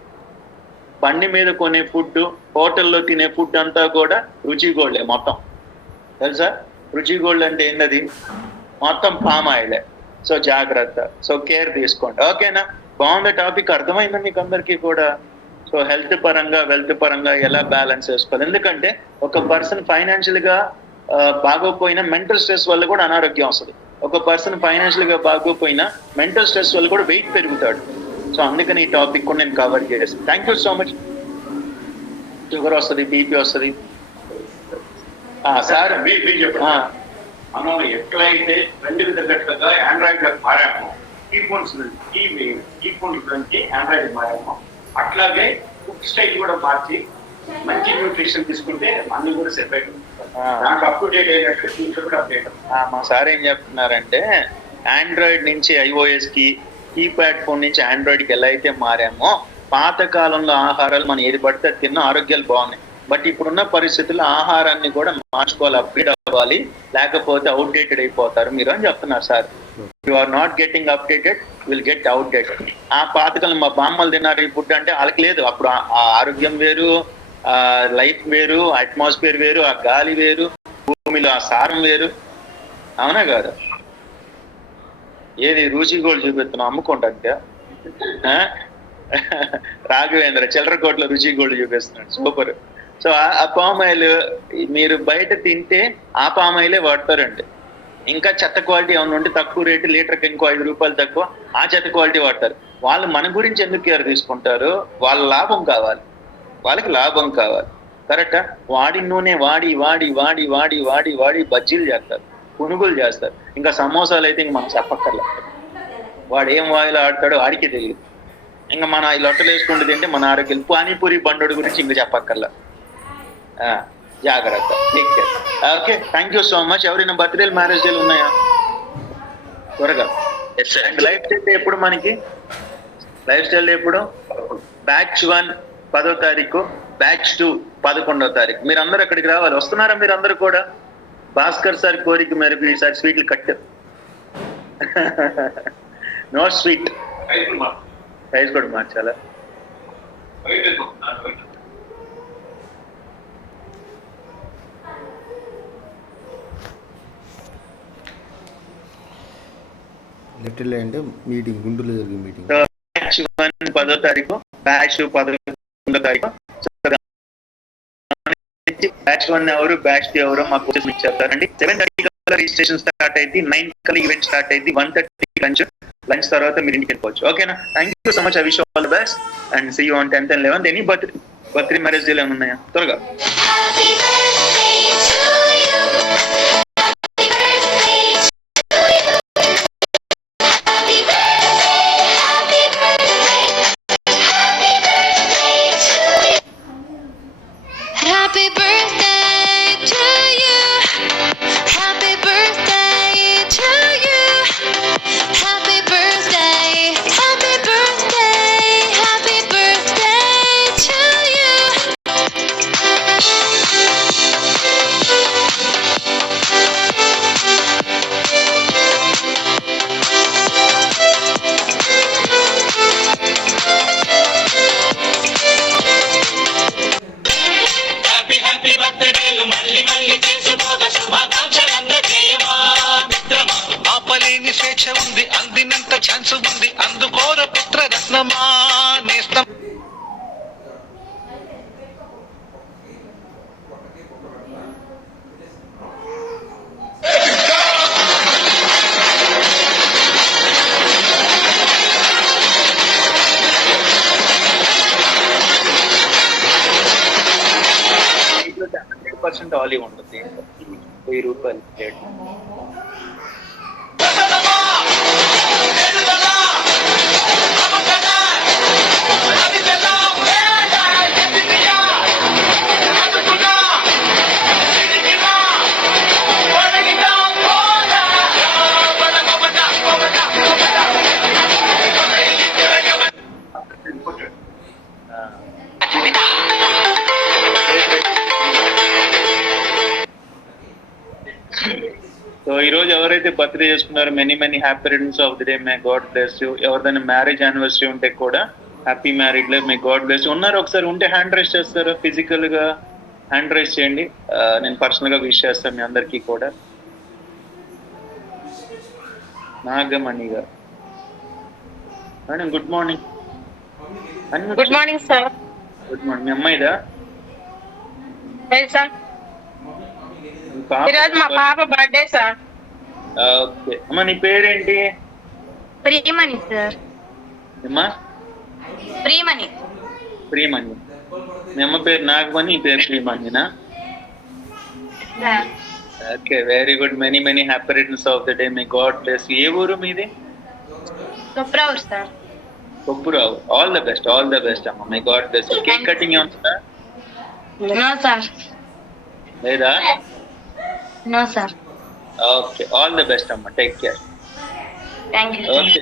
బండి మీద కొనే ఫుడ్, హోటల్లో తినే ఫుడ్ అంతా కూడా రుచి గోల్డే మొత్తం. తెలుసా రుచి గోల్డ్ అంటే ఏంటది? మొత్తం పామ్ ఆయిలే. సో జాగ్రత్త. సో కేర్ తీసుకోండి. ఓకేనా? బాగుంది టాపిక్, అర్థమైందా మీకు అందరికీ కూడా? సో హెల్త్ పరంగా వెల్త్ పరంగా ఎలా బ్యాలెన్స్ చేసుకోవాలి. ఎందుకంటే ఒక పర్సన్ ఫైనాన్షియల్ గా బాగోపోయినా మెంటల్ స్ట్రెస్ వల్ల కూడా అనారోగ్యం వస్తుంది. ఒక పర్సన్ ఫైనాన్షియల్ గా బాగోపోయినా మెంటల్ స్ట్రెస్ వల్ల కూడా వెయిట్ పెరుగుతాడు. సో అందుకని ఈ టాపిక్ కూడా నేను కవర్ చేస్తాను. Thank you so much. Sugar వస్తుంది, బీపీ వస్తుంది. సార్ మనం ఎట్లయితే రెండుకి తగ్గట్టుగా ఆండ్రాయిడ్ మారామో, కీఫోన్స్ నుంచి ఆండ్రాయిడ్ మారామో, అట్లాగే ఫుడ్ స్టైల్ కూడా మార్చి మంచి న్యూట్రిషన్ తీసుకుంటే అన్ని కూడా సెట్ అవుతుంది. నాకు అప్ టు డేట్ అయినట్టు ఫ్యూచర్ కూడా అప్డేట్. మా సార్ ఏం చెప్తున్నారంటే ఆండ్రాయిడ్ నుంచి iOS కి, కీప్యాడ్ ఫోన్ నుంచి ఆండ్రాయిడ్ కి ఎలా అయితే మారామో, పాత కాలంలో ఆహారాలు మనం ఏది పడితే తిన్న ఆరోగ్యాలు బాగున్నాయి. బట్ ఇప్పుడున్న పరిస్థితుల్లో ఆహారాన్ని కూడా మార్చుకోవాలి, అప్గ్రేడ్ అవ్వాలి, లేకపోతే అవుట్డేటెడ్ అయిపోతారు మీరు అని చెప్తున్నారు sir. You are not getting updated, will get outdated. ఆ పాతకాలం మా బామ్మలు తిన్నారు ఈ ఫుడ్ అంటే వాళ్ళకి లేదు. అప్పుడు ఆ ఆరోగ్యం వేరు, ఆ లైఫ్ వేరు, అట్మాస్ఫియర్ వేరు, ఆ గాలి వేరు, భూమిలో ఆ సారం వేరు. అవునా కాదు? ఏది రుచి గోల్డ్ చూపిస్తున్నాం అమ్ముకుంటా రాఘవేంద్ర చిల్లరకోట్ల రుచి గోల్డ్ చూపిస్తున్నాడు, సూపర్. సో ఆ పామ్ ఆయిల్ మీరు బయట తింటే ఆ పామ్ ఆయిలే వాడతారండి. ఇంకా చెత్త క్వాలిటీ ఏమైనా ఉంటే తక్కువ రేటు, లీటర్కి ఇంకో 5 రూపాయలు తక్కువ, ఆ చెత్త క్వాలిటీ వాడతారు. వాళ్ళు మన గురించి ఎందుకు కేర్ తీసుకుంటారు? వాళ్ళ లాభం కావాలి, వాళ్ళకి లాభం కావాలి. కరెక్టా? వాడి నూనె వాడి వాడి వాడి వాడి వాడి వాడి బజ్జీలు చేస్తారు, పునుగులు చేస్తారు. ఇంకా సమోసాలు అయితే ఇంక మనం చెప్పక్కర్లే. వాడు ఏం వాయిలో ఆడతాడో వాడికి తెలియదు. ఇంకా మన ఈ లొట్టలు వేసుకుంటూ తింటే మన ఆరోగ్యం. పానీపూరి బండోడి గురించి ఇంకా చెప్పక్కర్లా. జాగ్రత్త. Take care. Okay, thank you so much. ఎవరైనా బర్త్డేలు, మ్యారేజ్ డేలు ఉన్నాయా? త్వరగా. లైఫ్ స్టైల్ ఎప్పుడు మనకి? లైఫ్ స్టైల్ ఎప్పుడు? బ్యాచ్ 1 10వ తారీఖు, బ్యాచ్ 2 11వ తారీఖు. మీరు అందరూ అక్కడికి రావాలి. వస్తున్నారా మీరు అందరూ కూడా? భాస్కర్ సార్ కోరిక మేరకు ఈసారి స్వీట్లు కట్టారు. నో స్వీట్, ప్రైజ్ కూడా మార్చాలా? లెఫ్ట్ ల్యాండ్ మీటింగ్, గుంటూరులో జరిగే మీటింగ్. బ్యాచ్ 1 10వ తారీఖు, బ్యాచ్ 2 11వ తారీఖు. బ్యాచ్ 1 ఎవరు, బ్యాచ్ 2 ఎవరు మాకు మీకు చెప్తారండి. 7:30 రిజిస్ట్రేషన్ స్టార్ట్ అయింది, 9 కల్లా ఈవెంట్ స్టార్ట్ అయింది, 1:30 లంచ్ తర్వాత మీరు ఇంటికి వెళ్ళిపోవచ్చు. ఓకేనా? Thank you so much. I wish all the best and see you on 10th and 11th. Any birthday marriage డేలు ఏమైనా ఉన్నాయా? త్వరగా. నేస్తమా నేస్తం దీంట్లో 100% ఆలివ్ ఉంటుంది. 1000 రూపాయలు ప్లేట్. సో ఈ రోజు ఎవరైతే బర్త్డే చేసుకున్నారో many happy returns of the day, may God bless you. ఎవరిదైనా మ్యారేజ్ యానివర్సరీ ఉంటే కూడా happy married life, May God bless you. ఉన్నారు ఒకసారి ఉంటే హ్యాండ్ రైజ్ చేస్తారా? ఫిజికల్ గా హ్యాండ్ రైజ్ చేయండి. నేను పర్సనల్ గా విష్ చేస్తాను మీ అందరికీ కూడా. Nagamani garu madam good morning. Good morning sir. Good morning. మీ అమ్మాయిదా? సార్ ఈరోజు మా పాప బర్త్డే సార్. ఓకే అమ్మా, నీ పేరేంటి? ప్రియమణి సార్. అమ్మా ప్రియమణి. ప్రియమణి. మీ అమ్మ పేరు నాగమణి, ఈ పేరు ప్రియమణినా? Okay, very good. Many happy returns of the day, may God bless you. ఏ ఊరు మీది? Suprao sir. Koppurao. All the best అమ్మా, may God bless you. Cake cutting ఏమవుతుందా? No sir. లేదా? No sir. Okay, all the best అమ్మా, take care. Thank you. Okay.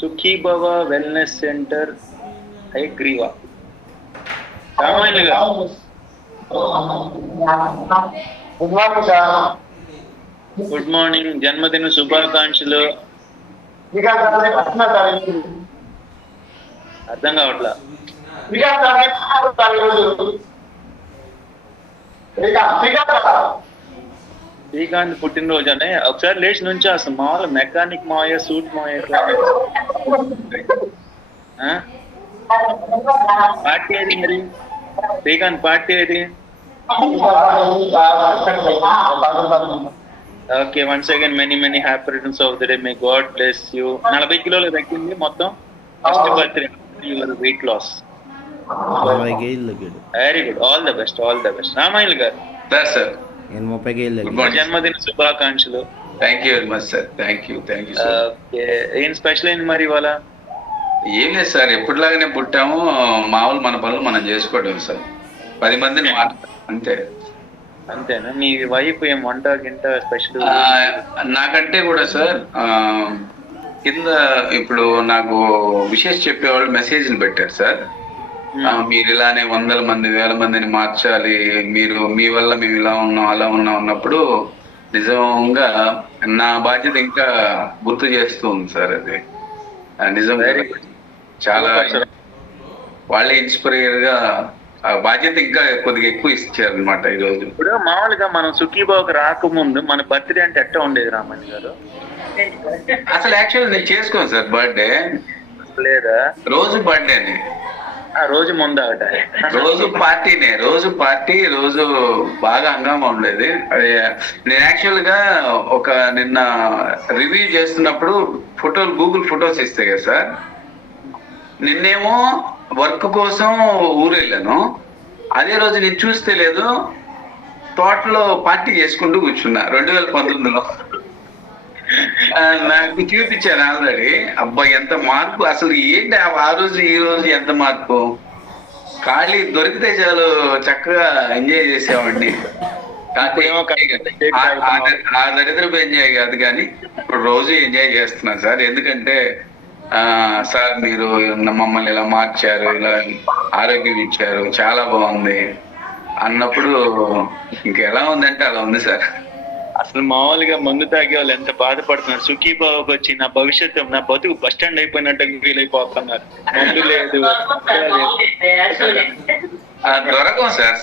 Sukhibhava wellness centre Hayagriva. Ramayana garu good morning sir. Good morning. జన్మదిన శుభాకాంక్షలు. అర్థం కావట్లా. శ్రీకాంత్ పుట్టినరోజు అనే ఒకసారి లేచి నుంచి అసలు మామూలు మెకానిక్ మాయ సూట్ మాయ పార్టీ ఏది మరి? శ్రీకాంత్ పార్టీ ఏది? Okay, once again many happy returns of the day, may God bless you. 40 కిలోలు తగ్గింది మొత్తం. First birthday your weight loss. 40 కేజీలు తగ్గాడు. Very good, all the best. Ramayana garu sir నేను 30 కేజీలు Good తగ్గాడు. morning. జన్మదిన శుభాకాంక్షలు. Thank you very much sir. Thank you sir. Okay, ఏం స్పెషల్ అయింది మరి ఇవాళ? ఏం లేదు సార్, ఎప్పటిలాగానే పుట్టాము. మామూలు మన పనులు మనం చేసుకోవడం సార్. 10 మందిని అంతే. అంతేనా? మీ వైఫ్ ఏం వంట గింట స్పెషల్? నాకంటే కూడా సార్ కింద ఇప్పుడు నాకు విశేష చెప్పేవాళ్ళు మెసేజ్లు పెట్టారు సార్. మీరు ఇలానే 100 మంది 1000 మందిని మార్చాలి, మీరు మీ వల్ల మేము ఇలా ఉన్నాం అలా ఉన్నాం అన్నప్పుడు నిజంగా నా బాధ్యత ఇంకా గుర్తు చేస్తూ ఉంది సార్. అది నిజంగా చాలా వాళ్ళే ఇన్స్పైర్ గా ఆ బాధ్యత ఇంకా కొద్దిగా ఎక్కువ ఇచ్చారు అనమాట ఈ రోజు. ఇప్పుడు మామూలుగా మనం సుఖీబాబుకి రాకముందు మన బర్త్డే అంటే ఎట్లా ఉండేది రామణి గారు? అసలు యాక్చువల్ నేను చేసుకోను సార్ బర్త్డే. లేదా? రోజు బర్త్డేనే, రోజు ముందట. రోజు పార్టీనే, రోజు పార్టీ, రోజు బాగా హంగామా ఉండేది. అది నేను యాక్చువల్ గా ఒక నిన్న రివ్యూ చేస్తున్నప్పుడు ఫోటోలు గూగుల్ ఫొటోస్ ఇస్తాయి కదా సార్. నిన్నేమో వర్క్ కోసం ఊరు వెళ్ళాను, అదే రోజు నేను చూస్తే లేదు తోటలో పార్టీ చేసుకుంటూ కూర్చున్నా 2019లో. నాకు చూపించాను ఆల్రెడీ. అబ్బాయి ఎంత మార్పు అసలు ఏంటి ఆ రోజు ఈ రోజు ఎంత మార్పు. ఖాళీ దొరికితే చాలు చక్కగా ఎంజాయ్ చేసేవాడిని. ఆ దరిద్రపు ఎంజాయ్ కాదు కానీ ఇప్పుడు రోజు ఎంజాయ్ చేస్తున్నాను సార్. ఎందుకంటే సార్ మీరు మమ్మల్ని ఇలా మార్చారు, ఇలా ఆరోగ్యం ఇచ్చారు, చాలా బాగుంది అన్నప్పుడు ఇంకెలా ఉందంటే అలా ఉంది సార్. అసలు మామూలుగా మందు తాగే వాళ్ళు ఎంత బాధపడుతున్నారు. సుఖీబాబుకి వచ్చి నా భవిష్యత్తు నా బతుకు బస్ స్టాండ్ అయిపోయినట్టు ఫీల్ అయిపోతున్నారు. మందు లేదు, దొరకం సార్.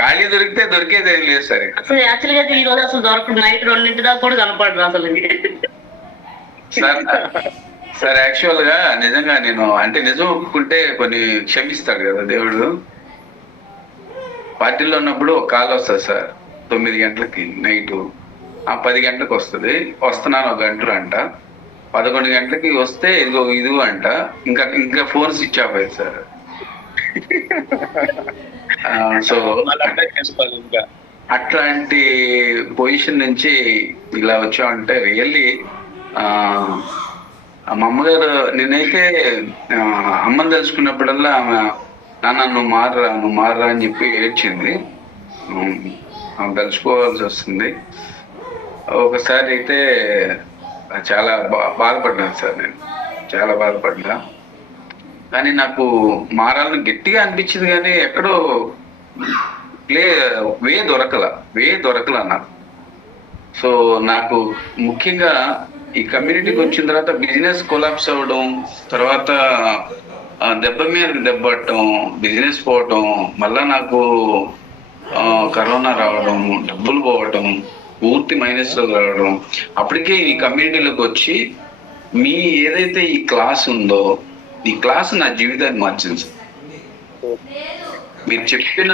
ఖాళీ దొరికితే దొరికేది ఏం లేదు సార్. యాక్చువల్ గా ఈ రోజు అసలు దొరకదు. నైట్ 2 దాకా కూడా కనపడరు అసలు. సార్ యాక్చువల్ గా నిజంగా నేను అంటే నిజం ఒప్పుకుంటే కొన్ని క్షమిస్తాడు కదా దేవుడు. పార్టీలో ఉన్నప్పుడు ఒక కాల్ వస్తుంది సార్ 9 గంటలకి నైట్, 10 గంటలకు వస్తుంది. వస్తున్నాను ఒక గంటలు అంట, 11 గంటలకి వస్తే ఇదిగో అంట, ఇంకా ఫోన్ స్విచ్ ఆఫ్ అయ్యింది సార్. సో ఇంకా అట్లాంటి పొజిషన్ నుంచి ఇలా వచ్చామంటే రియల్లీ మా అమ్మగారు నేనైతే అమ్మని తెలుసుకున్నప్పుడల్లా ఆమె నాన్న నువ్వు మారరా అని చెప్పి ఏడ్చింది. ఆమె తెలుసుకోవాల్సి వస్తుంది. ఒకసారి అయితే చాలా బాధపడ్డాను సార్, నేను చాలా బాధపడ్డా. కానీ నాకు మారాలని గట్టిగా అనిపించింది, కానీ ఎక్కడో వే దొరకల నాకు. సో నాకు ముఖ్యంగా ఈ కమ్యూనిటీకి వచ్చిన తర్వాత బిజినెస్ కొలాప్స్ అవ్వడం, తర్వాత దెబ్బ మీద దెబ్బట్టడం, బిజినెస్ పోవటం, మళ్ళా నాకు కరోనా రావడం, డబ్బులు పోవటం, పూర్తి మైనస్ లో రావడం, అప్పటికే ఈ కమ్యూనిటీలోకి వచ్చి మీ ఏదైతే ఈ క్లాస్ ఉందో ఈ క్లాస్ నా జీవితాన్ని మార్చింది. మీరు చెప్పిన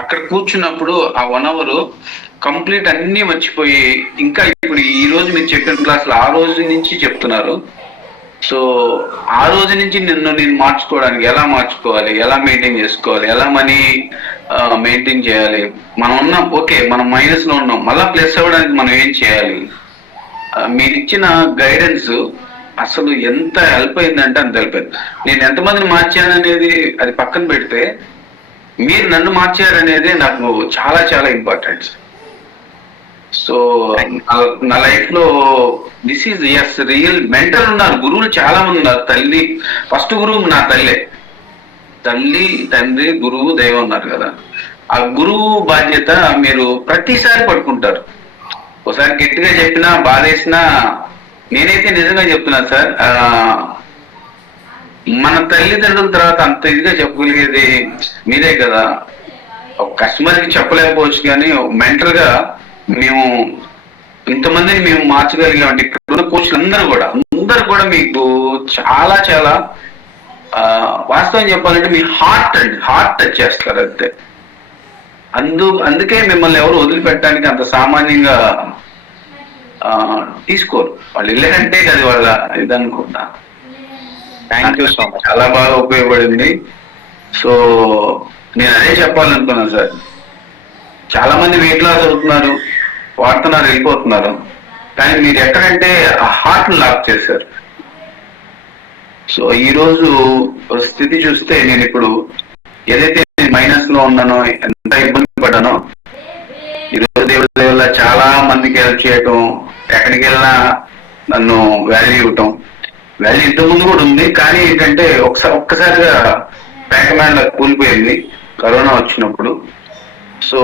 అక్కడ కూర్చున్నప్పుడు ఆ 1 hour కంప్లీట్ అన్ని మర్చిపోయి, ఇంకా ఇప్పుడు ఈ రోజు మీరు చెప్పిన క్లాసులు ఆ రోజు నుంచి చెప్తున్నారు. సో ఆ రోజు నుంచి నేను మార్చుకోవడానికి ఎలా మార్చుకోవాలి, ఎలా మెయింటైన్ చేసుకోవాలి, ఎలా మనీ మెయింటైన్ చేయాలి, మనం ఉన్నాం ఓకే మనం మైనస్ లో ఉన్నాం, మళ్ళా ప్లస్ అవ్వడానికి మనం ఏం చేయాలి, మీరు ఇచ్చిన గైడెన్స్ అసలు ఎంత హెల్ప్ అయిందంటే అంత హెల్ప్ అయింది. నేను ఎంతమందిని మార్చాను అనేది అది పక్కన పెడితే, మీరు నన్ను మార్చారనేది నాకు చాలా చాలా ఇంపార్టెంట్. సో నా లైఫ్ లో this is as real mentor ఉన్నారు, గురువులు చాలా మంది ఉన్నారు. ఫస్ట్ గురువు నా తల్లి తండ్రి గురువు దైవం ఉన్నారు కదా. ఆ గురువు బాధ్యత మీరు ప్రతిసారి పట్టుకుంటారు. ఒకసారి గట్టిగా చెప్పినా బాధేసినా, నేనైతే నిజంగా చెప్తున్నా సార్, మన తల్లిదండ్రుల తర్వాత అంత ఇదిగా చెప్పగలిగేది మీరే కదా. ఒక కస్టమర్కి చెప్పలేకపోవచ్చు, కానీ మెంటల్ గా మేము ఇంతమందిని మేము మార్చగలిగామంటే ఇక్కడ ఉన్న కోచ్లు అందరూ కూడా మీకు చాలా చాలా వాస్తవం చెప్పాలంటే మీ హార్ట్ టచ్ చేస్తారు అంతే. అందుకే మిమ్మల్ని ఎవరు వదిలిపెట్టడానికి అంత సామాన్యంగా తీసుకోరు. వాళ్ళు వెళ్ళారంటే అది వాళ్ళ ఇదనుకుంటా. థ్యాంక్ యూ సో మచ్, చాలా బాగా ఉపయోగపడింది. సో నేను అదే చెప్పాలనుకున్నాను సార్, చాలా మంది వెయిట్ లాస్ అవుతున్నారు, వాడుతున్నారు, వెళ్ళిపోతున్నారు, కానీ మీరు ఎక్కడంటే ఆ హార్ట్ లాక్ చేశారు. సో ఈ రోజు స్థితి చూస్తే నేను ఇప్పుడు ఏదైతే మైనస్ లో ఉన్నానో, ఎంత ఇబ్బంది పడ్డానో, ఈరోజు దేవుడి వల్ల చాలా మందికి హెల్ప్ చేయటం, ఎక్కడికి వెళ్ళినా నన్ను వాల్యూ ఇవ్వటం. వాల్యూ ఇంతకుముందు కూడా ఉంది, కానీ ఏంటంటే ఒక్కసారిగా బ్యాంక్ మ్యాన్ కూలిపోయింది కరోనా వచ్చినప్పుడు. సో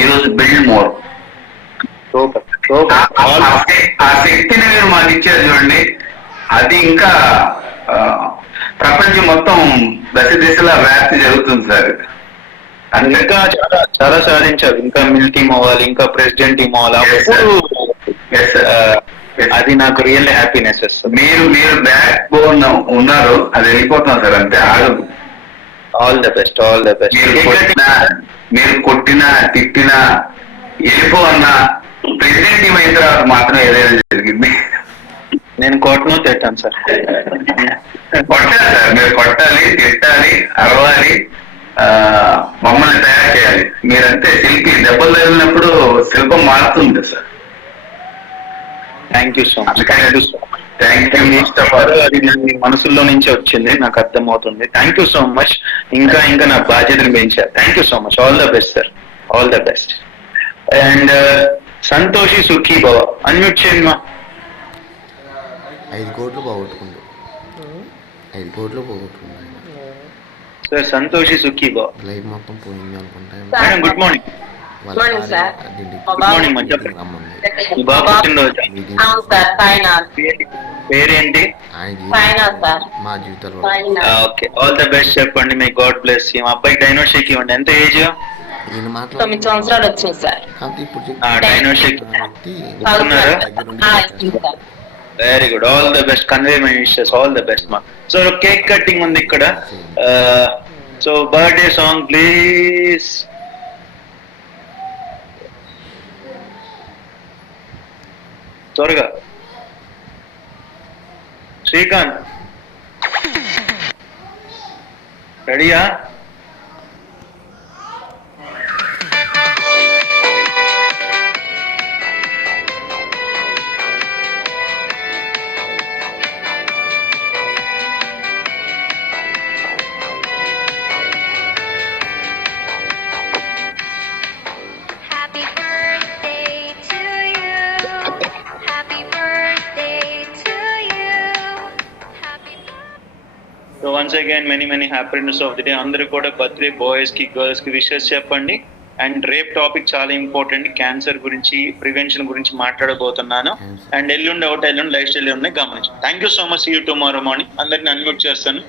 ఈరోజు బిల్డ్ మోర్, ఆ శక్తిని మీరు మాకు ఇచ్చారు చూడండి, అది ఇంకా ప్రపంచం మొత్తం దశ వ్యాప్తి జరుగుతుంది సార్. ఇంకా చాలా సాధించారు. ఇంకా మిల్ టీమ్ అవ్వాలి, ఇంకా ప్రెసిడెంట్ టీమ్ అవ్వాలి. అది నాకు రియల్ హ్యాపీనెస్. మీరు బ్యాక్ బోన్ ఉన్నారు, అది వెళ్ళిపోతున్నాం సార్ అంతే. All the best. మీరు కొట్టినా తిట్టినా వెళ్ళిపో అన్నా, ప్రెసిడెంట్ టీమ్ అయిన తర్వాత మాత్రం ఏదైనా జరిగింది. నేను కొట్టను తిట్టాను సార్. కొట్టాలి సార్, మీరు కొట్టాలి, తిట్టాలి, అరవాలి, మమ్మల్ని తయారు చేయాలి. మీరంతే శిల్పి, దెబ్బలు తగిలినప్పుడు శిల్పం మారుతుంది sir. Thank you so much. Thank you. అది మీ మనసులో నుంచి వచ్చింది, నాకు అర్థమవుతుంది. Thank you so much. ఇంకా నా బాధ్యతను పెంచారు. Thank you so much. All the best sir, all the best. And Santoshi సుఖీ భవ. అన్మ్యూట్ చేయండి మా. 5 కోట్లు పోగొట్టుకుండు. 5 కోట్లు పోగొట్టుకున్నాడు సార్. సంతోషి సుఖీ భవ. లైఫ్ మొత్తం పోయింది అనుకుంటా. Madam good morning. Good morning sir. Good morning madam. చెప్పండి. బాబు పుట్టినరోజు. అవును సార్, ఫైనాన్స్. పేరేంటి? మా జీవితాలు. ఓకే, ఆల్ ద బెస్ట్ చెప్పండి. మీ గాడ్ బ్లెస్ యు. మా అబ్బాయి డైనోషేక్ ఇవ్వండి. ఎంత ఏజ్? 9 సంవత్సరాలు వచ్చింది sir. Dinoshake very good, all the best, convey my wishes, all the best మా. సో కేక్ కటింగ్ ఉంది ఇక్కడ. So birthday song please. త్వరగా శ్రీకాంత్ రెడీయా? Happy birthday to you. Happy birthday to you. Happy so once again many happiness of the day. అందరూ కూడా birthday boys కి girls కి wishes చెప్పండి. అండ్ రేప్ టాపిక్ చాలా ఇంపార్టెంట్, క్యాన్సర్ గురించి ప్రివెన్షన్ గురించి మాట్లాడబోతున్నాను. అండ్ ఎల్లుండి లైఫ్ స్టైల్ ఉన్నాయి, గమనించండి. Thank you so much. See you tomorrow morning. అందరిని అన్మ్యూట్ చేస్తాను.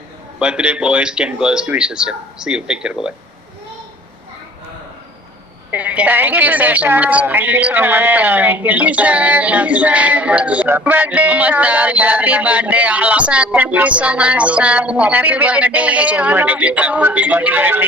బర్త్డే బాయ్స్ కి అండ్ గర్ల్స్ కి విషెస్ చెప్పండి. See you, take care, bye. Thank you, sir. Thank you so much, sir. Thank you, sir. Birthday, happy birthday, all of you. Thank you so much, sir. Happy birthday.